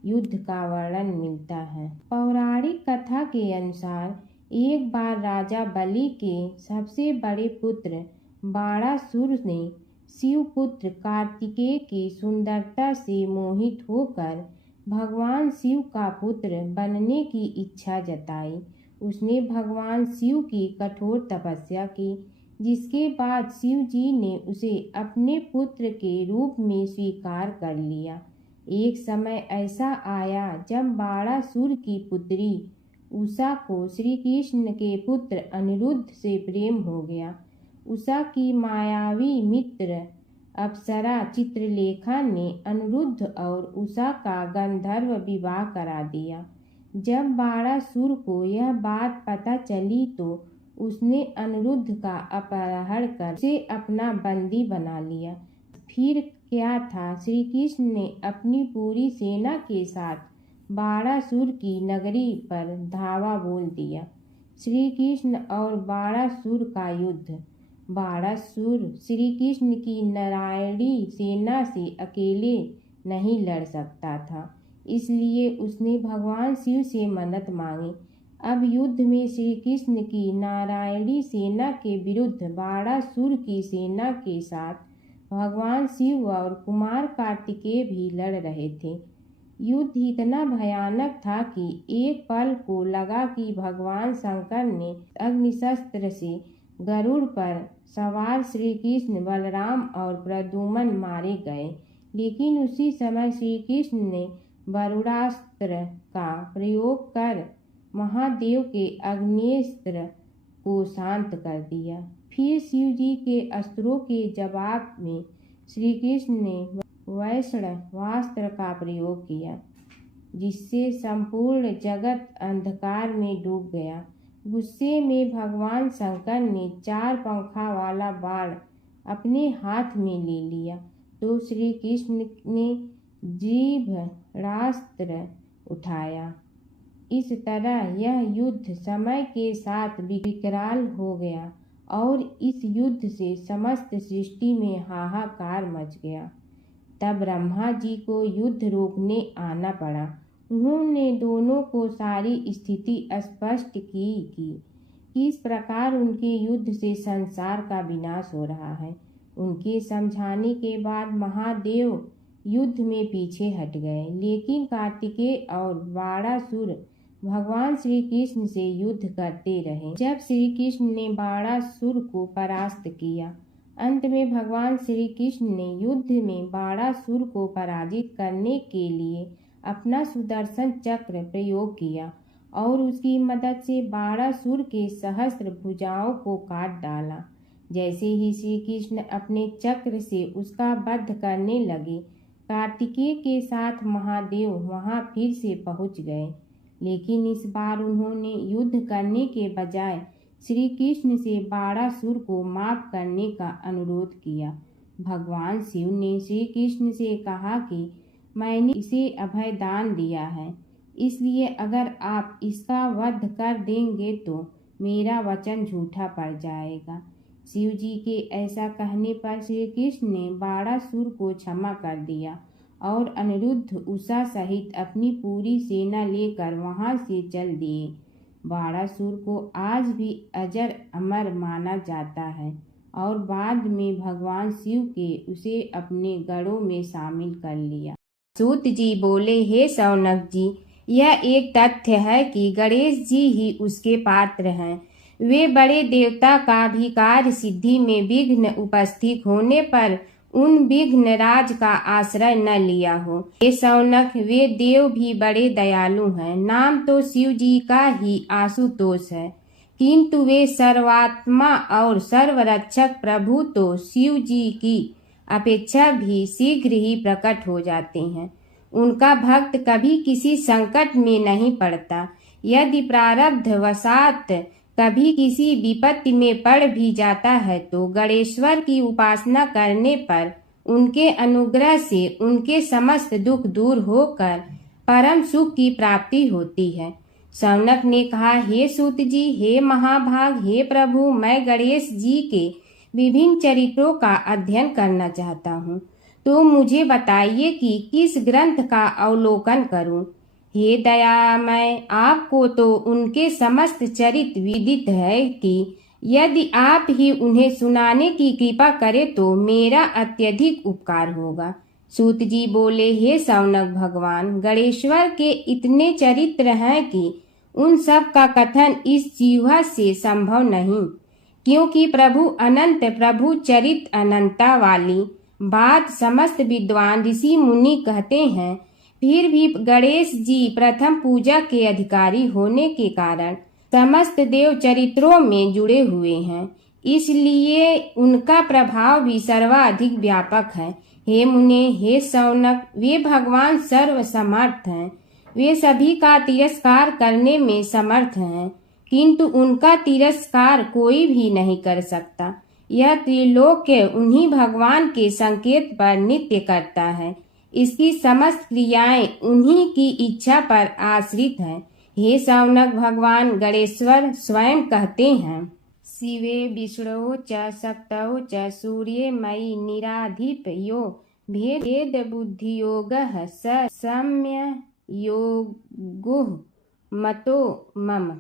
युद्ध का वर्णन मिलता है। पौराणिक कथा के अनुसार एक बार राजा बलि के सबसे बड़े पुत्र बाणासुर ने शिवपुत्र कार्तिकेय की सुंदरता से मोहित होकर भगवान शिव का पुत्र बनने की इच्छा जताई। उसने भगवान शिव की कठोर तपस्या की, जिसके बाद शिव जी ने उसे अपने पुत्र के रूप में स्वीकार कर लिया। एक समय ऐसा आया जब बाणासुर की पुत्री उषा को श्री कृष्ण के पुत्र अनिरुद्ध से प्रेम हो गया। उषा की मायावी मित्र अप्सरा चित्रलेखा ने अनिरुद्ध और उषा का गंधर्व विवाह करा दिया। जब बाणासुर को यह बात पता चली तो उसने अनिरुद्ध का अपहरण कर उसे अपना बंदी बना लिया। फिर क्या था, श्री कृष्ण ने अपनी पूरी सेना के साथ बाणासुर की नगरी पर धावा बोल दिया। श्री कृष्ण और बाणासुर का युद्ध। बाणासुर श्री कृष्ण की नारायणी सेना से अकेले नहीं लड़ सकता था, इसलिए उसने भगवान शिव से मदद मांगी। अब युद्ध में श्री कृष्ण की नारायणी सेना के विरुद्ध बाणासुर की सेना के साथ भगवान शिव और कुमार कार्तिकेय भी लड़ रहे थे। युद्ध इतना भयानक था कि एक पल को लगा कि भगवान शंकर ने अग्निशस्त्र से गरुड़ पर सवार श्री कृष्ण, बलराम और प्रद्युम्न मारे गए। लेकिन उसी समय श्री कृष्ण ने वरुणास्त्र का प्रयोग कर महादेव के अग्नेस्त्र को शांत कर दिया। फिर शिव जी के अस्त्रों के जवाब में श्री कृष्ण ने वैष्णवास्त्र का प्रयोग किया, जिससे संपूर्ण जगत अंधकार में डूब गया। गुस्से में भगवान शंकर ने 4 पंखा वाला बाण अपने हाथ में ले लिया तो श्री कृष्ण ने जीभरास्त्र उठाया। इस तरह यह युद्ध समय के साथ विकराल हो गया और इस युद्ध से समस्त सृष्टि में हाहाकार मच गया। तब ब्रह्मा जी को युद्ध रोकने आना पड़ा। उन्होंने दोनों को सारी स्थिति स्पष्ट की कि किस प्रकार उनके युद्ध से संसार का विनाश हो रहा है। उनके समझाने के बाद महादेव युद्ध में पीछे हट गए, लेकिन कार्तिकेय और बाणासुर भगवान श्री कृष्ण से युद्ध करते रहे। जब श्री कृष्ण ने बाणासुर को परास्त किया, अंत में भगवान श्री कृष्ण ने युद्ध में बाणासुर को पराजित करने के लिए अपना सुदर्शन चक्र प्रयोग किया और उसकी मदद से बाणासुर के सहस्त्र भुजाओं को काट डाला। जैसे ही श्री कृष्ण अपने चक्र से उसका वध करने लगे, कार्तिकेय के साथ महादेव वहां फिर से पहुंच गए, लेकिन इस बार उन्होंने युद्ध करने के बजाय श्री कृष्ण से बाणासुर को माफ करने का अनुरोध किया। भगवान शिव ने श्री कृष्ण से कहा कि मैंने इसे अभय दान दिया है, इसलिए अगर आप इसका वध कर देंगे तो मेरा वचन झूठा पड़ जाएगा। शिव जी के ऐसा कहने पर श्री कृष्ण ने बाणासुर को क्षमा कर दिया और अनिरुद्ध उषा सहित अपनी पूरी सेना लेकर वहां से चल दिए। बाणासुर को आज भी अजर अमर माना जाता है और बाद में भगवान शिव के उसे अपने गढ़ों में शामिल कर लिया। सूत जी बोले, हे शौनक जी, यह एक तथ्य है कि गणेश जी ही उसके पात्र हैं। वे बड़े देवता का भी कार्य सिद्धि में विघ्न उपस्थित होने पर उन विघ्न राज का आश्रय न लिया हो। हे शौनक, वे देव भी बड़े दयालु हैं। नाम तो शिव जी का ही आशुतोष है, किंतु वे सर्वात्मा और सर्वरक्षक प्रभु तो शिव जी की अपेक्षा भी शीघ्र ही प्रकट हो जाते हैं। उनका भक्त कभी किसी संकट में नहीं पड़ता। यदि प्रारब्ध वशात कभी किसी विपत्ति में पड़ भी जाता है तो गणेश्वर की उपासना करने पर उनके अनुग्रह से उनके समस्त दुख दूर होकर परम सुख की प्राप्ति होती है। शौनक ने कहा, हे सूत जी, हे महाभाग, हे प्रभु, मैं गणेश जी के विभिन्न चरित्रों का अध्ययन करना चाहता हूँ, तो मुझे बताइए कि किस ग्रंथ का अवलोकन करूं। हे दयामय, आपको तो उनके समस्त चरित्र विदित है कि यदि आप ही उन्हें सुनाने की कृपा करें तो मेरा अत्यधिक उपकार होगा। सूत जी बोले, हे शौनक भगवान, गणेश्वर के इतने चरित्र हैं कि उन सब का कथन इस जीवा से संभव नहीं, क्योंकि प्रभु अनंत, प्रभु चरित्र अनंता वाली बात समस्त विद्वान ऋषि मुनि कहते हैं। फिर भी गणेश जी प्रथम पूजा के अधिकारी होने के कारण समस्त देव चरित्रों में जुड़े हुए हैं, इसलिए उनका प्रभाव भी सर्वाधिक व्यापक है। हे मुने, हे शौनक, वे भगवान सर्व समर्थ हैं। वे सभी का तिरस्कार करने में समर्थ हैं, किंतु उनका तिरस्कार कोई भी नहीं कर सकता। यह त्रिलोक्य उन्हीं भगवान के संकेत पर नित्य करता है। इसकी समस्त क्रियाएं उन्हीं की इच्छा पर आश्रित हैं। हे शौनक भगवान गणेश्वर स्वयं कहते हैं, शिवे विष्णु च शक्तौ च सूर्ये मयि निराधिप यो भेद बुद्धि योगः स सम्य योगुः मतो मम।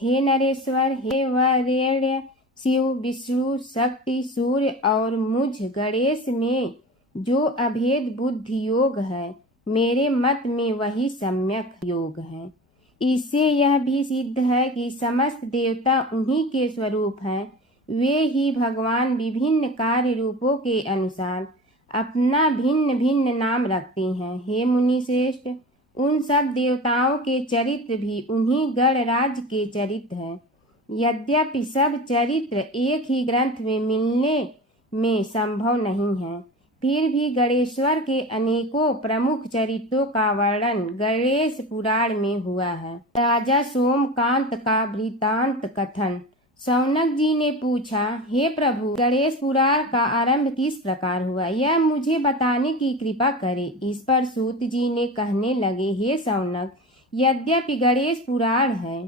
हे नरेश्वर, हे वरेण्य, शिव, विष्णु, शक्ति, सूर्य और मुझ गणेश में जो अभेद बुद्धि योग है, मेरे मत में वही सम्यक योग है। इससे यह भी सिद्ध है कि समस्त देवता उन्हीं के स्वरूप हैं। वे ही भगवान विभिन्न कार्य रूपों के अनुसार अपना भिन्न भिन्न नाम रखते हैं। हे मुनि श्रेष्ठ, उन सब देवताओं के चरित्र भी उन्हीं गणराज के चरित्र हैं। यद्यपि सब चरित्र एक ही ग्रंथ में मिलने में संभव नहीं है, फिर भी गणेश्वर के अनेकों प्रमुख चरित्रों का वर्णन गणेश पुराण में हुआ है। राजा सोमकांत का वृतांत कथन। शौनक जी ने पूछा, हे प्रभु, गणेश पुराण का आरंभ किस प्रकार हुआ, यह मुझे बताने की कृपा करें। इस पर सूत जी ने कहने लगे, हे शौनक, यद्यपि गणेश पुराण है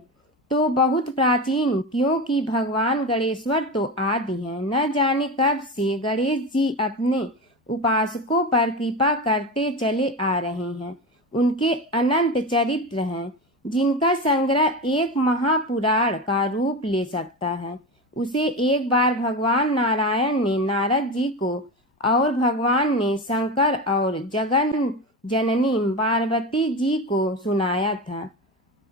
तो बहुत प्राचीन, क्योंकि भगवान गणेश्वर तो आदि हैं। न जाने कब से गणेश जी अपने उपासकों पर कृपा करते चले आ रहे हैं। उनके अनंत चरित्र हैं। जिनका संग्रह एक महापुराण का रूप ले सकता है। उसे एक बार भगवान नारायण ने नारद जी को और भगवान ने शंकर और जगन जननी पार्वती जी को सुनाया था।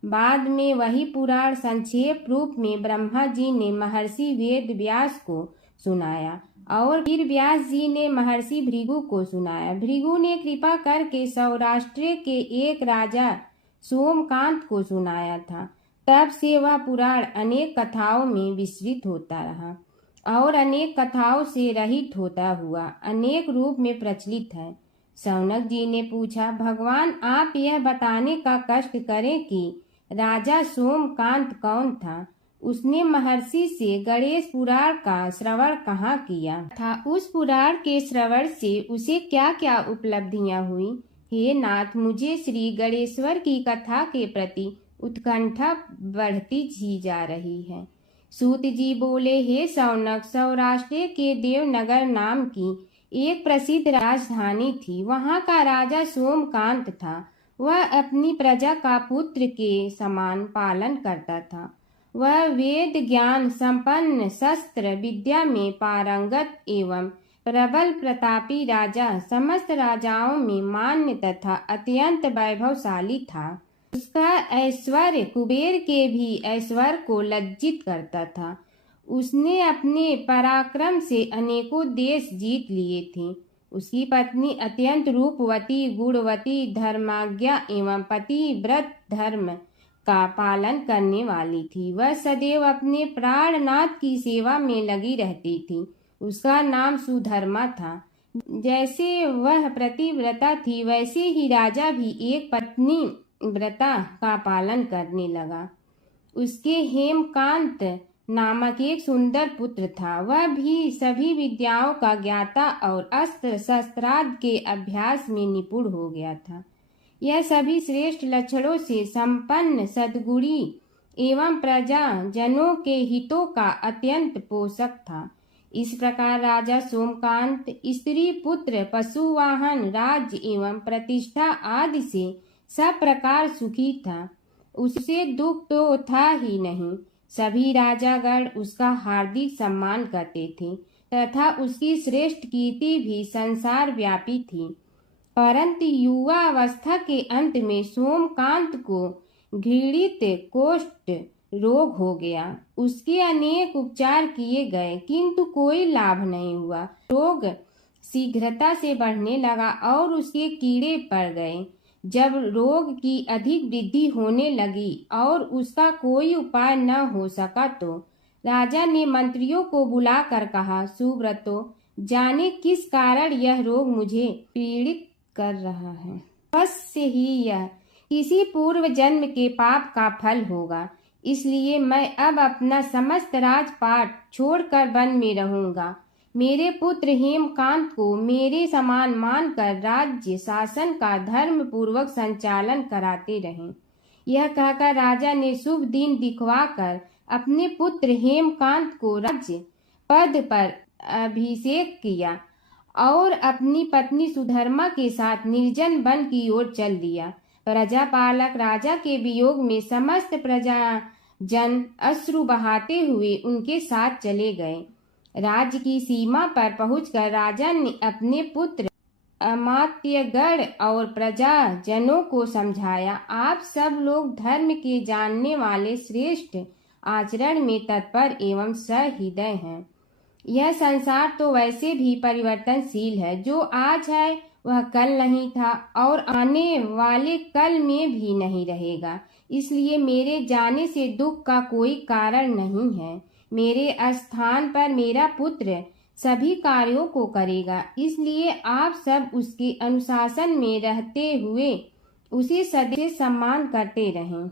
बाद में वही पुराण संक्षेप रूप में ब्रह्मा जी ने महर्षि वेद व्यास को सुनाया और फिर व्यास जी ने महर्षि भृगु को सुनाया। भृगु ने कृपा करके सौराष्ट्र के एक राजा सोमकांत को सुनाया था। तब से वह पुराण अनेक कथाओं में विस्तृत होता रहा और अनेक कथाओं से रहित होता हुआ अनेक रूप में प्रचलित है। शौनक जी ने पूछा, भगवान आप यह बताने का कष्ट करें कि राजा सोमकांत कौन था। उसने महर्षि से गणेश पुराण का श्रवण कहाँ किया था। उस पुराण के श्रवण से उसे क्या क्या उपलब्धियां हुई। हे नाथ, मुझे श्री गणेश्वर की कथा के प्रति उत्कंठा बढ़ती ही जा रही है। सूत जी बोले, हे शौनक, सौराष्ट्र के देवनगर नाम की एक प्रसिद्ध राजधानी थी। वहाँ का राजा सोमकांत था। वह अपनी प्रजा का पुत्र के समान पालन करता था। वह वेद ज्ञान संपन्न, शस्त्र विद्या में पारंगत एवं प्रबल प्रतापी राजा, समस्त राजाओं में मान्य तथा अत्यंत वैभवशाली था। उसका ऐश्वर्य कुबेर के भी ऐश्वर्य को लज्जित करता था। उसने अपने पराक्रम से अनेकों देश जीत लिए थे। उसकी पत्नी अत्यंत रूपवती, गुणवती, धर्माज्ञा एवं पतिव्रत धर्म का पालन करने वाली थी। वह सदैव अपने प्राणनाथ की सेवा में लगी रहती थी। उसका नाम सुधर्मा था। जैसे वह प्रतिव्रता थी, वैसे ही राजा भी एक पत्नी व्रता का पालन करने लगा। उसके हेमकांत नामक एक सुंदर पुत्र था। वह भी सभी विद्याओं का ज्ञाता और अस्त्र शस्त्रादि के अभ्यास में निपुण हो गया था। यह सभी श्रेष्ठ लक्षणों से संपन्न, सद्गुणी एवं प्रजा जनों के हितों का अत्यंत पोषक था। इस प्रकार राजा सोमकांत स्त्री पुत्र, पशु वाहन, राज्य एवं प्रतिष्ठा आदि से सब प्रकार सुखी था। उसे दुख तो था ही नहीं। सभी राजागण उसका हार्दिक सम्मान करते थे तथा उसकी श्रेष्ठ कीर्ति भी संसार व्यापी थी। परंतु युवा अवस्था के अंत में सोमकांत को घृणित कोष्ठ रोग हो गया। उसके अनेक उपचार किए गए किंतु कोई लाभ नहीं हुआ। रोग शीघ्रता से बढ़ने लगा और उसके कीड़े पड़ गए। जब रोग की अधिक वृद्धि होने लगी और उसका कोई उपाय न हो सका तो राजा ने मंत्रियों को बुलाकर कहा, सुव्रतो, जाने किस कारण यह रोग मुझे पीड़ित कर रहा है। अवश्य ही यह किसी पूर्व जन्म के पाप का फल होगा। इसलिए मैं अब अपना समस्त राजपाट छोड़कर वन में रहूंगा। मेरे पुत्र हेमकांत को मेरे समान मानकर राज्य शासन का धर्म पूर्वक संचालन कराते रहें। यह कहकर राजा ने शुभ दिन दिखवाकर अपने पुत्र हेमकांत को राज्य पद पर अभिषेक किया और अपनी पत्नी सुधर्मा के साथ निर्जन वन की ओर चल दिया। प्रजापालक राजा के वियोग में समस्त प्रजा जन अश्रु बहाते हुए उनके साथ चले गए। राज्य की सीमा पर पहुंचकर राजा ने अपने पुत्र अमात्यगण और प्रजा जनों को समझाया, आप सब लोग धर्म के जानने वाले, श्रेष्ठ आचरण में तत्पर एवं सहृदय हैं। यह संसार तो वैसे भी परिवर्तनशील है। जो आज है वह कल नहीं था और आने वाले कल में भी नहीं रहेगा। इसलिए मेरे जाने से दुख का कोई कारण नहीं है। मेरे स्थान पर मेरा पुत्र सभी कार्यों को करेगा। इसलिए आप सब उसके अनुशासन में रहते हुए उसे सदैव सम्मान करते रहें।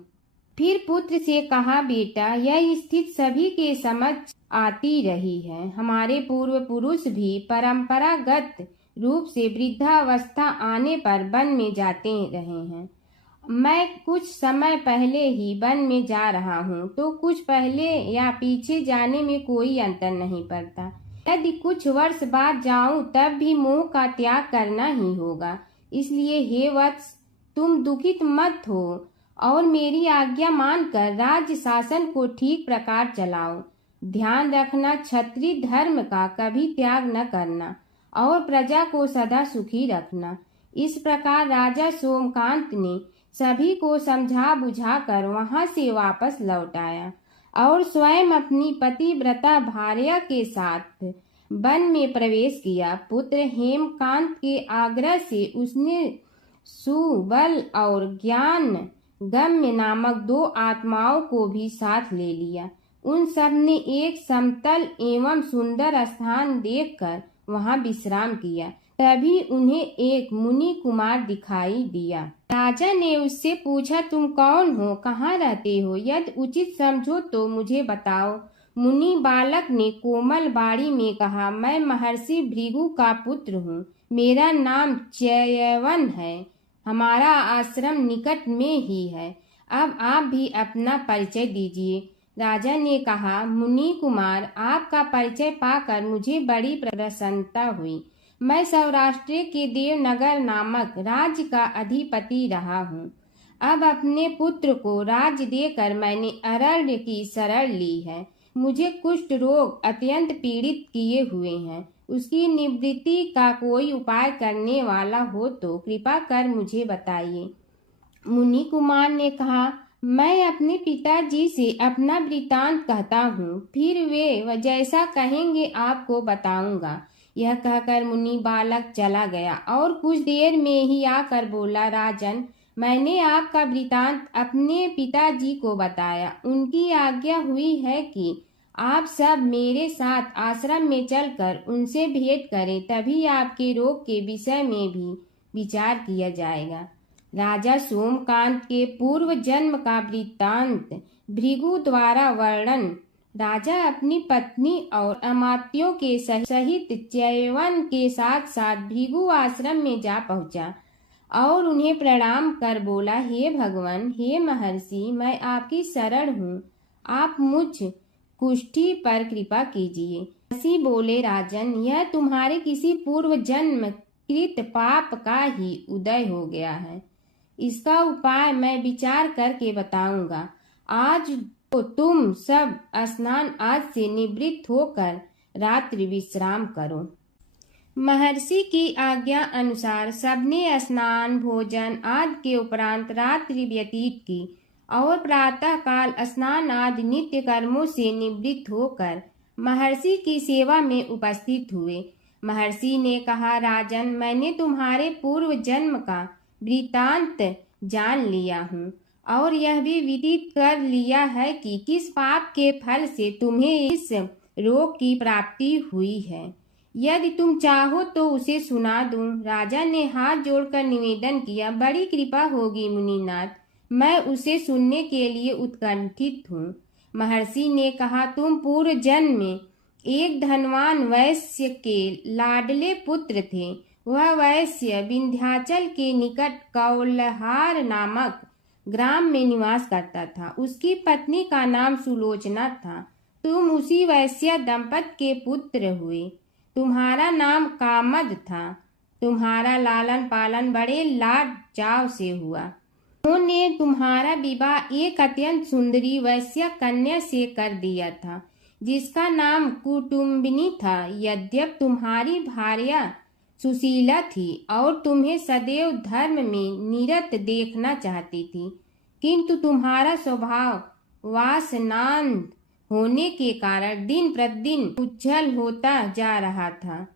फिर पुत्र से कहा, बेटा, यह स्थिति सभी के समझ आती रही है। हमारे पूर्व पुरुष भी परंपरागत रूप से वृद्धावस्था आने पर वन में जाते रहे हैं। मैं कुछ समय पहले ही वन में जा रहा हूँ, तो कुछ पहले या पीछे जाने में कोई अंतर नहीं पड़ता। यदि कुछ वर्ष बाद जाऊं तब भी मोह का त्याग करना ही होगा। इसलिए हे वत्स, तुम दुखित मत हो और मेरी आज्ञा मानकर राज्य शासन को ठीक प्रकार चलाओ। ध्यान रखना, क्षत्रिय धर्म का कभी त्याग न करना और प्रजा को सदा सुखी रखना। इस प्रकार राजा सोमकांत ने सभी को समझा बुझाकर वहां से वापस लौट आया और स्वयं अपनी पतिव्रता भार्या के साथ वन में प्रवेश किया। पुत्र हेमकांत के आग्रह से उसने सुबल और ज्ञान गम्य नामक 2 आत्माओं को भी साथ ले लिया। उन सब ने एक समतल एवं सुंदर स्थान देखकर वहां विश्राम किया। तभी उन्हें एक मुनि कुमार दिखाई दिया। राजा ने उससे पूछा, तुम कौन हो, कहाँ रहते हो? यदि उचित समझो तो मुझे बताओ। मुनि बालक ने कोमल बाणी में कहा, मैं महर्षि भृगु का पुत्र हूँ। मेरा नाम च्यवन है। हमारा आश्रम निकट में ही है। अब आप भी अपना परिचय दीजिए। राजा ने कहा, मुनि कुमार, आपका परिचय पाकर मुझे बड़ी प्रसन्नता हुई। मैं सौराष्ट्र के देवनगर नामक राज्य का अधिपति रहा हूँ। अब अपने पुत्र को राज्य देकर मैंने अरण्य की शरण ली है। मुझे कुष्ठ रोग अत्यंत पीड़ित किए हुए हैं। उसकी निवृत्ति का कोई उपाय करने वाला हो तो कृपा कर मुझे बताइए। मुनि कुमार ने कहा, मैं अपने पिताजी से अपना वृतांत कहता हूँ, फिर वे जैसा कहेंगे आपको बताऊंगा। यह कहकर मुनि बालक चला गया और कुछ देर में ही आकर बोला, राजन, मैंने आपका वृतांत अपने पिताजी को बताया। उनकी आज्ञा हुई है कि आप सब मेरे साथ आश्रम में चलकर उनसे भेंट करें, तभी आपके रोग के विषय में भी विचार किया जाएगा। राजा सोमकांत के पूर्व जन्म का वृत्तांत भृगु द्वारा वर्णन। राजा अपनी पत्नी और अमात्यों के सहित च्यवन के साथ साथ भृगु आश्रम में जा पहुंचा और उन्हें प्रणाम कर बोला, हे भगवान, हे महर्षि, मैं आपकी शरण हूँ। आप मुझ कुष्ठी पर कृपा कीजिए। महर्षि बोले, राजन, यह तुम्हारे किसी पूर्व जन्म कृत पाप का ही उदय हो गया है। इसका उपाय मैं विचार करके बताऊंगा। आज तो तुम सब स्नान आज से निवृत्त होकर रात्रि विश्राम करो। महर्षि की आज्ञा अनुसार सबने स्नान भोजन आदि के उपरांत रात्रि व्यतीत की और प्रातः काल स्नान आदि नित्य कर्मों से निवृत्त होकर महर्षि की सेवा में उपस्थित हुए। महर्षि ने कहा, राजन, मैंने तुम्हारे पूर्व जन्म का वृतांत जान लिया हूँ और यह भी विदित कर लिया है कि किस पाप के फल से तुम्हें इस रोग की प्राप्ति हुई है। यदि तुम चाहो तो उसे सुना दूं। राजा ने हाथ जोड़कर निवेदन किया, बड़ी कृपा होगी मुनिनाथ, मैं उसे सुनने के लिए उत्कंठित हूँ। महर्षि ने कहा, तुम पूर्व जन्म में एक धनवान वैश्य के लाडले पुत्र थे। वह वैश्य विंध्याचल के निकट कौलहार नामक ग्राम में निवास करता था। उसकी पत्नी का नाम सुलोचना था। तुम उसी वैश्य दंपत के पुत्र हुए। तुम्हारा नाम कामद था। तुम्हारा लालन पालन बड़े लाड चाव से हुआ। उन्होंने तुम्हारा विवाह एक अत्यंत सुंदरी वैश्य कन्या से कर दिया था, जिसका नाम कुटुम्बिनी था। यद्यप तुम्हारी भार्या सुशीला थी और तुम्हें सदैव धर्म में निरत देखना चाहती थी, किंतु तुम्हारा स्वभाव वासनांध होने के कारण दिन प्रतिदिन उज्जवल होता जा रहा था।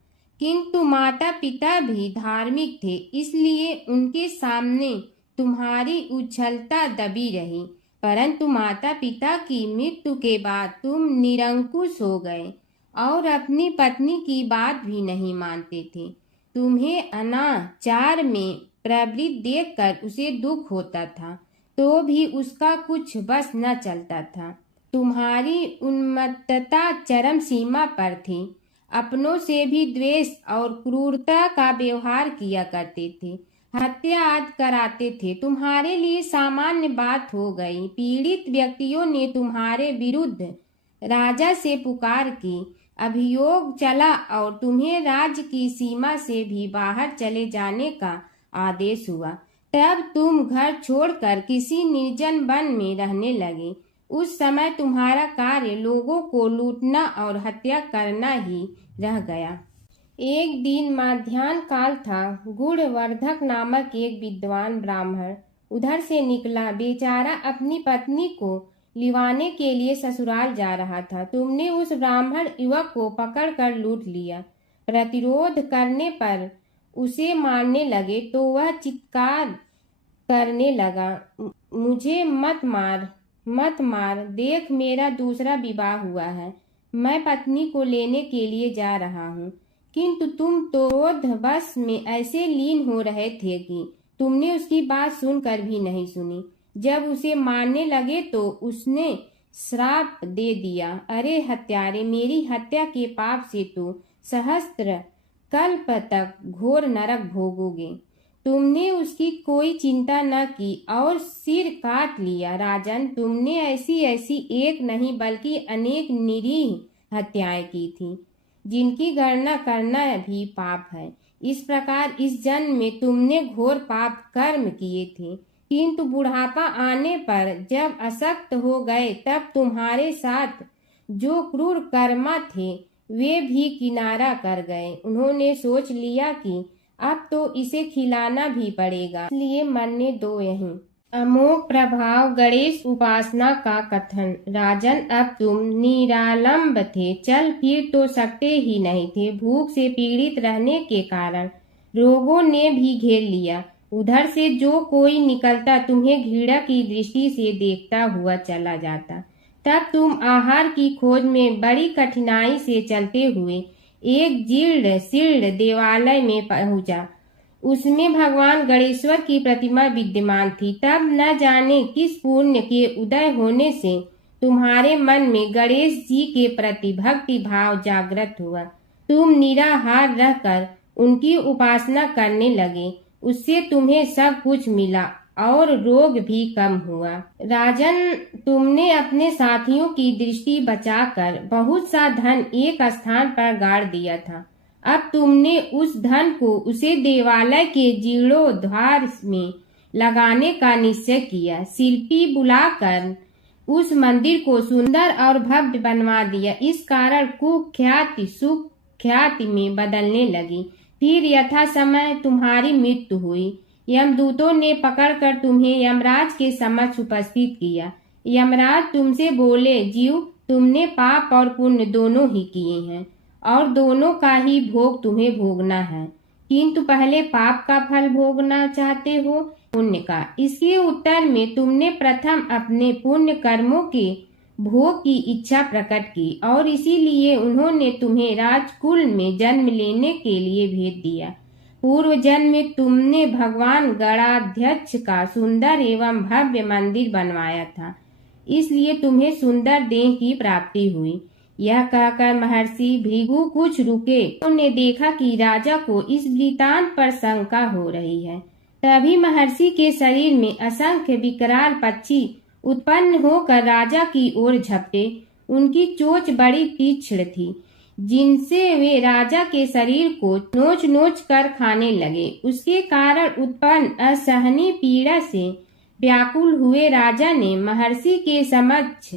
किंतु माता पिता भी धार्मिक थे, इसलिए उनके सामने तुम्हारी उज्ज्वलता दबी रही। परंतु माता पिता की मृत्यु के बाद तुम निरंकुश हो गए और अपनी पत्नी की बात भी नहीं मानते थे। तुम्हें अनाचार में प्रवृत्त देखकर उसे दुख होता था, तो भी उसका कुछ बस न चलता था। तुम्हारी उन्मत्तता चरम सीमा पर थी। अपनों से भी द्वेष और क्रूरता का व्यवहार किया करते थे। हत्या आदि कराते थे। तुम्हारे लिए सामान्य बात हो गई। पीड़ित व्यक्तियों ने तुम्हारे विरुद्ध राजा से पुकार की। अभियोग चला और तुम्हें राज्य की सीमा से भी बाहर चले जाने का आदेश हुआ। तब तुम घर छोड़कर किसी निर्जन वन में रहने लगे। उस समय तुम्हारा कार्य लोगों को लूटना और हत्या करना ही रह गया। एक दिन मध्याह्न काल था। गुणवर्धक नामक एक विद्वान ब्राह्मण उधर से निकला। बेचारा अपनी पत्नी को लिवाने के लिए ससुराल जा रहा था। तुमने उस ब्राह्मण युवक को पकड़कर लूट लिया। प्रतिरोध करने पर उसे मारने लगे तो वह चित्कार करने लगा, मुझे मत मार, मत मार, देख मेरा दूसरा विवाह हुआ है, मैं पत्नी को लेने के लिए जा रहा हूँ। किंतु तुम तो क्रोध बस में ऐसे लीन हो रहे थे कि तुमने उसकी बात सुनकर भी नहीं सुनी। जब उसे मारने लगे तो उसने श्राप दे दिया, अरे हत्यारे, मेरी हत्या के पाप से तो सहस्त्र कल्प तक घोर नरक भोगोगे। तुमने उसकी कोई चिंता न की और सिर काट लिया। राजन, तुमने ऐसी ऐसी एक नहीं बल्कि अनेक निरीह हत्याएं की थी, जिनकी गणना करना भी पाप है। इस प्रकार इस जन्म में तुमने घोर पाप कर्म किए थे, किंतु बुढ़ापा आने पर जब अशक्त हो गए तब तुम्हारे साथ जो क्रूर कर्मा थे वे भी किनारा कर गए। उन्होंने सोच लिया कि अब तो इसे खिलाना भी पड़ेगा, इसलिए मरने दो यहीं। अमोघ प्रभाव गणेश उपासना का कथन। राजन, अब तुम निरालंब थे, चल फिर तो सकते ही नहीं थे। भूख से पीड़ित रहने के कारण रोगों ने भी घेर लिया। उधर से जो कोई निकलता तुम्हें घृणा की दृष्टि से देखता हुआ चला जाता। तब तुम आहार की खोज में बड़ी कठिनाई से चलते हुए एक जीर्ण शीर्ण देवालय में पहुंचा। उसमें भगवान गणेश्वर की प्रतिमा विद्यमान थी। तब न जाने किस पुण्य के उदय होने से तुम्हारे मन में गणेश जी के प्रति भक्ति भाव जागृत हुआ। तुम निराहार रहकर उनकी उपासना करने लगे। उससे तुम्हें सब कुछ मिला और रोग भी कम हुआ। राजन, तुमने अपने साथियों की दृष्टि बचाकर बहुत सा धन एक स्थान पर गाड़ दिया था। अब तुमने उस धन को उसे देवालय के जीर्णोद्धार में लगाने का निश्चय किया। शिल्पी बुलाकर उस मंदिर को सुंदर और भव्य बनवा दिया। इस कारण कुख्याति सुख्याति में बदलने लगी। फिर यथा समय तुम्हारी मृत्यु हुई। यमदूतों ने पकड़कर तुम्हें यमराज के समक्ष उपस्थित किया। यमराज तुमसे बोले, जीव, तुमने पाप और पुण्य दोनों ही किए हैं और दोनों का ही भोग तुम्हें भोगना है, किंतु पहले पाप का फल भोगना चाहते हो पुण्य का। इसके उत्तर में तुमने प्रथम अपने पुण्य कर्मों के भोग की इच्छा प्रकट की और इसीलिए उन्होंने तुम्हें राजकुल में जन्म लेने के लिए भेज दिया। पूर्व जन्म में तुमने भगवान गणाध्यक्ष का सुंदर एवं भव्य मंदिर बनवाया था, इसलिए तुम्हें सुंदर देह की प्राप्ति हुई। यह कहकर महर्षि भृगु कुछ रुके। उन्होंने देखा कि राजा को इस वृतांत पर शंका हो रही है। तभी महर्षि के शरीर में असंख्य विकराल पक्षी उत्पन्न होकर राजा की ओर झपटे। उनकी चोंच बड़ी तीक्ष्ण थी, जिनसे वे राजा के शरीर को नोच नोच कर खाने लगे। उसके कारण उत्पन्न असहनीय पीड़ा से व्याकुल हुए राजा ने महर्षि के समक्ष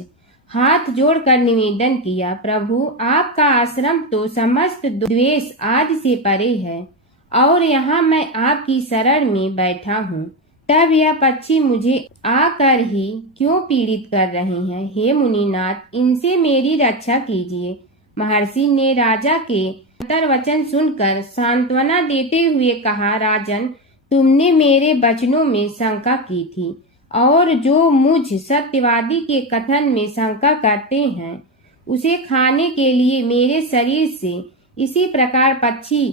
हाथ जोड़कर निवेदन किया, प्रभु, आपका आश्रम तो समस्त द्वेष आदि से परे है और यहाँ मैं आपकी शरण में बैठा हूँ। तब यह पक्षी मुझे आकर ही क्यों पीड़ित कर रहे हैं? हे मुनिनाथ, इनसे मेरी रक्षा कीजिए। महर्षि ने राजा के अंतर्वचन सुनकर सांत्वना देते हुए कहा, राजन, तुमने मेरे वचनों में शंका की थी और जो मुझ सत्यवादी के कथन में शंका करते हैं उसे खाने के लिए मेरे शरीर से इसी प्रकार पक्षी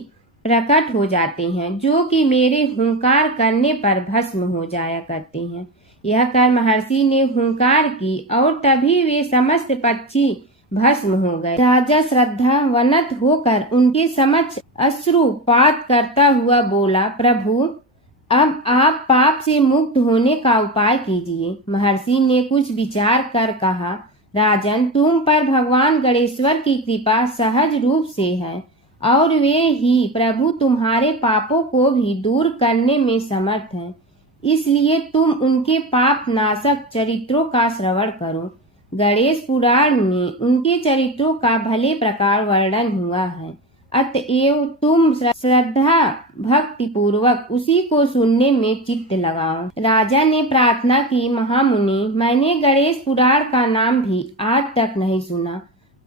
प्रकट हो जाते हैं, जो कि मेरे हुंकार करने पर भस्म हो जाया करते हैं। यह कर महर्षि ने हुंकार की और तभी वे समस्त पक्षी भस्म हो गए। राजा श्रद्धावनत होकर उनके समक्ष अश्रुपात करता हुआ बोला, प्रभु, अब आप पाप से मुक्त होने का उपाय कीजिए। महर्षि ने कुछ विचार कर कहा, राजन, तुम पर भगवान गणेश्वर की कृपा सहज रूप से है और वे ही प्रभु तुम्हारे पापों को भी दूर करने में समर्थ हैं। इसलिए तुम उनके पाप नाशक चरित्रों का श्रवण करो। गणेश पुराण में उनके चरित्रों का भले प्रकार वर्णन हुआ है, अतएव तुम श्रद्धा भक्ति पूर्वक उसी को सुनने में चित्त लगाओ। राजा ने प्रार्थना की, महामुनि, मैंने गणेश पुराण का नाम भी आज तक नहीं सुना,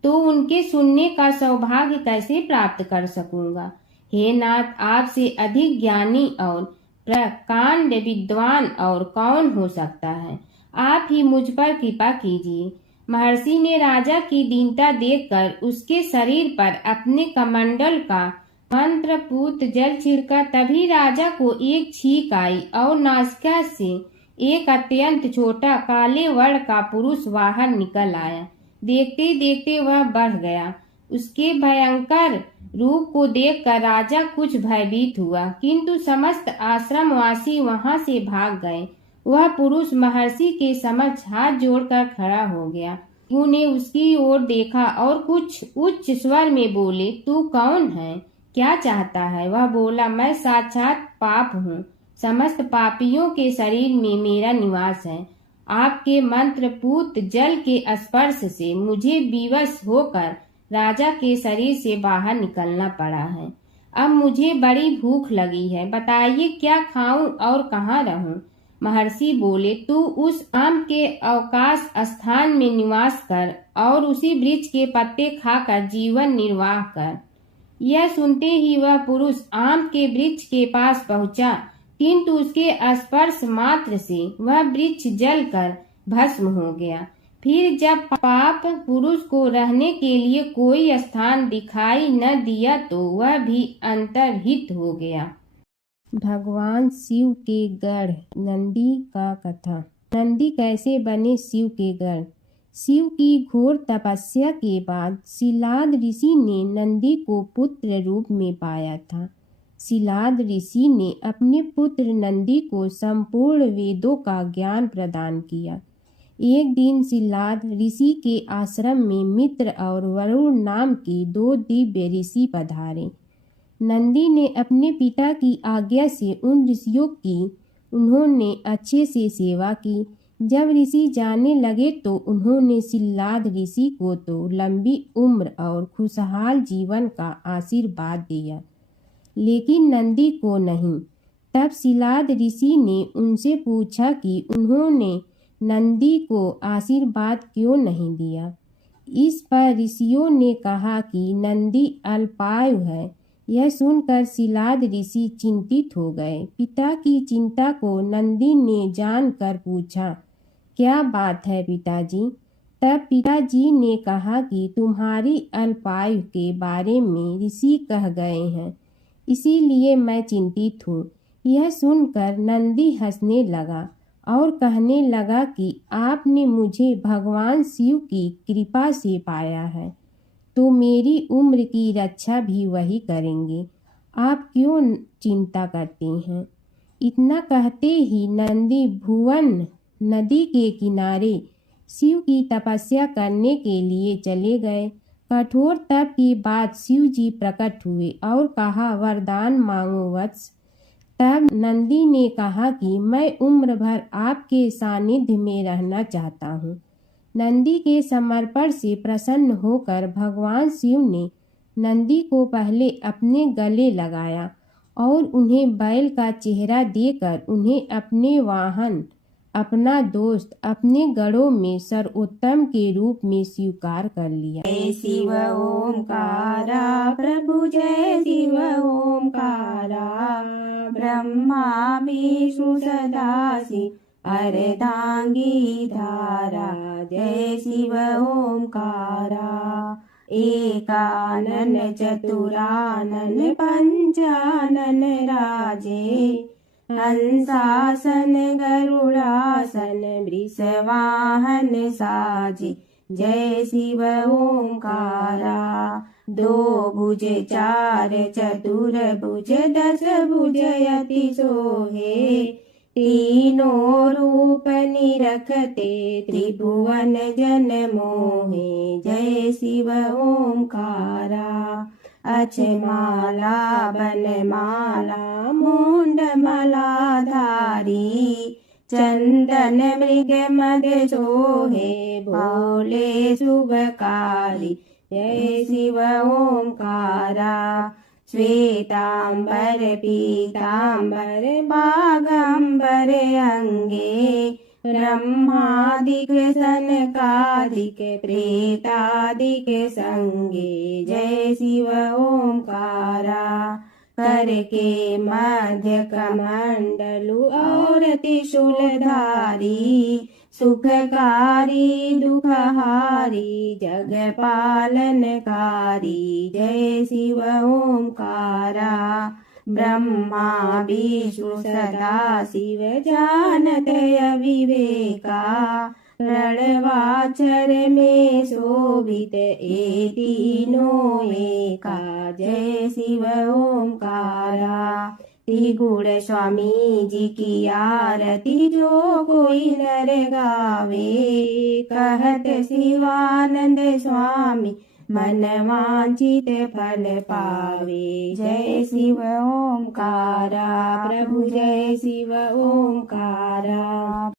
तो उनके सुनने का सौभाग्य कैसे प्राप्त कर सकूंगा। हे नाथ, आपसे अधिक ज्ञानी और प्रकांड विद्वान और कौन हो सकता है। आप ही मुझ पर कृपा कीजिए। महर्षि ने राजा की दीनता देखकर उसके शरीर पर अपने कमंडल का मंत्रपूत जल छिड़का। तभी राजा को एक छींक आई और नासिका से एक अत्यंत छोटा काले वर्ण का पुरुष बाहर निकल आया। देखते देखते वह बढ़ गया। उसके भयंकर रूप को देखकर राजा कुछ भयभीत हुआ, किंतु समस्त आश्रमवासी वहां से भाग गए। वह पुरुष महर्षि के समक्ष हाथ जोड़कर खड़ा हो गया। उन्हें उसकी ओर देखा और कुछ उच्च स्वर में बोले, तू कौन है, क्या चाहता है। वह बोला, मैं साक्षात पाप हूँ, समस्त पापियों के शरीर में मेरा निवास है। आपके मंत्रपूत जल के स्पर्श से मुझे विवश होकर राजा के शरीर से बाहर निकलना पड़ा है। अब मुझे बड़ी भूख लगी है, बताइए क्या खाऊं और कहाँ रहूं। महर्षि बोले, तू उस आम के अवकाश स्थान में निवास कर और उसी वृक्ष के पत्ते खाकर जीवन निर्वाह कर। यह सुनते ही वह पुरुष आम के वृक्ष के पास पहुंचा, किंतु उसके स्पर्श मात्र से वह वृक्ष जलकर भस्म हो गया। फिर जब पाप पुरुष को रहने के लिए कोई स्थान दिखाई न दिया तो वह भी अंतर्हित हो गया। भगवान शिव के गढ़ नंदी का कथा। नंदी कैसे बने शिव के गढ़। शिव की घोर तपस्या के बाद शिलाद ऋषि ने नंदी को पुत्र रूप में पाया था। शिलाद ऋषि ने अपने पुत्र नंदी को संपूर्ण वेदों का ज्ञान प्रदान किया। एक दिन शिलाद ऋषि के आश्रम में मित्र और वरुण नाम के दो दिव्य ऋषि पधारे। नंदी ने अपने पिता की आज्ञा से उन ऋषियों की उन्होंने अच्छे से सेवा की। जब ऋषि जाने लगे तो उन्होंने शिलाद ऋषि को तो लंबी उम्र और खुशहाल जीवन का आशीर्वाद दिया, लेकिन नंदी को नहीं। तब शिलाद ऋषि ने उनसे पूछा कि उन्होंने नंदी को आशीर्वाद क्यों नहीं दिया। इस पर ऋषियों ने कहा कि नंदी अल्पायु है। यह सुनकर शिलाद ऋषि चिंतित हो गए। पिता की चिंता को नंदी ने जानकर पूछा, क्या बात है पिताजी। तब पिताजी ने कहा कि तुम्हारी अल्पायु के बारे में ऋषि कह गए हैं, इसीलिए मैं चिंतित हूँ। यह सुनकर नंदी हंसने लगा और कहने लगा कि आपने मुझे भगवान शिव की कृपा से पाया है, तो मेरी उम्र की रक्षा भी वही करेंगे। आप क्यों चिंता करते हैं। इतना कहते ही नंदी भुवन नदी के किनारे शिव की तपस्या करने के लिए चले गए। कठोर तप के बाद शिव जी प्रकट हुए और कहा, वरदान मांगो वत्स। तब नंदी ने कहा कि मैं उम्र भर आपके सानिध्य में रहना चाहता हूँ। नंदी के समर्पण से प्रसन्न होकर भगवान शिव ने नंदी को पहले अपने गले लगाया और उन्हें बैल का चेहरा देकर उन्हें अपने वाहन, अपना दोस्त, अपने गढ़ों में सर्वोत्तम के रूप में स्वीकार कर लिया। जय शिव ओंकारा प्रभु, जय शिव ओंकारा। ब्रह्मा विष्णु सदाशिव अर्धांगी धारा। जय शिव ओंकारा। एकानन चतुरानन पंचानन राजे। हंसासन गरुड़ासन वृषवाहन साजे। जय शिव ओंकारा। दो भुज चार चतुर भुज दस भुज अति सोहे। तीनों रूप निरखते त्रिभुवन जन मोहे। जय शिव ओंकारा। अक्षमाला बनमाला मुंडमलाधारी चंदन मृग मद सोहे भोले शुभकारी जय शिव ओंकारा श्वेतांबर पीतांबर बागंबर अंगे ब्रह्मादिक सनकादिक प्रेतादिक संगे जय शिव ओंकारा करके मध्य कमंडलु और त्रिशूलधारी सुखकारी दुखहारी जग पालनकारी जय शिव ओंकारा ब्रह्मा विष्णु सदा शिव जानत अविवेका रणवाचर में शोभित ए तीनों एका जय शिव ओंकारा त्रिगुण स्वामी जी की आरती जो कोई नर गावे कहत शिवानंद स्वामी मन वांछित फल पावे जय शिव ओंकारा प्रभु जय शिव ओंकारा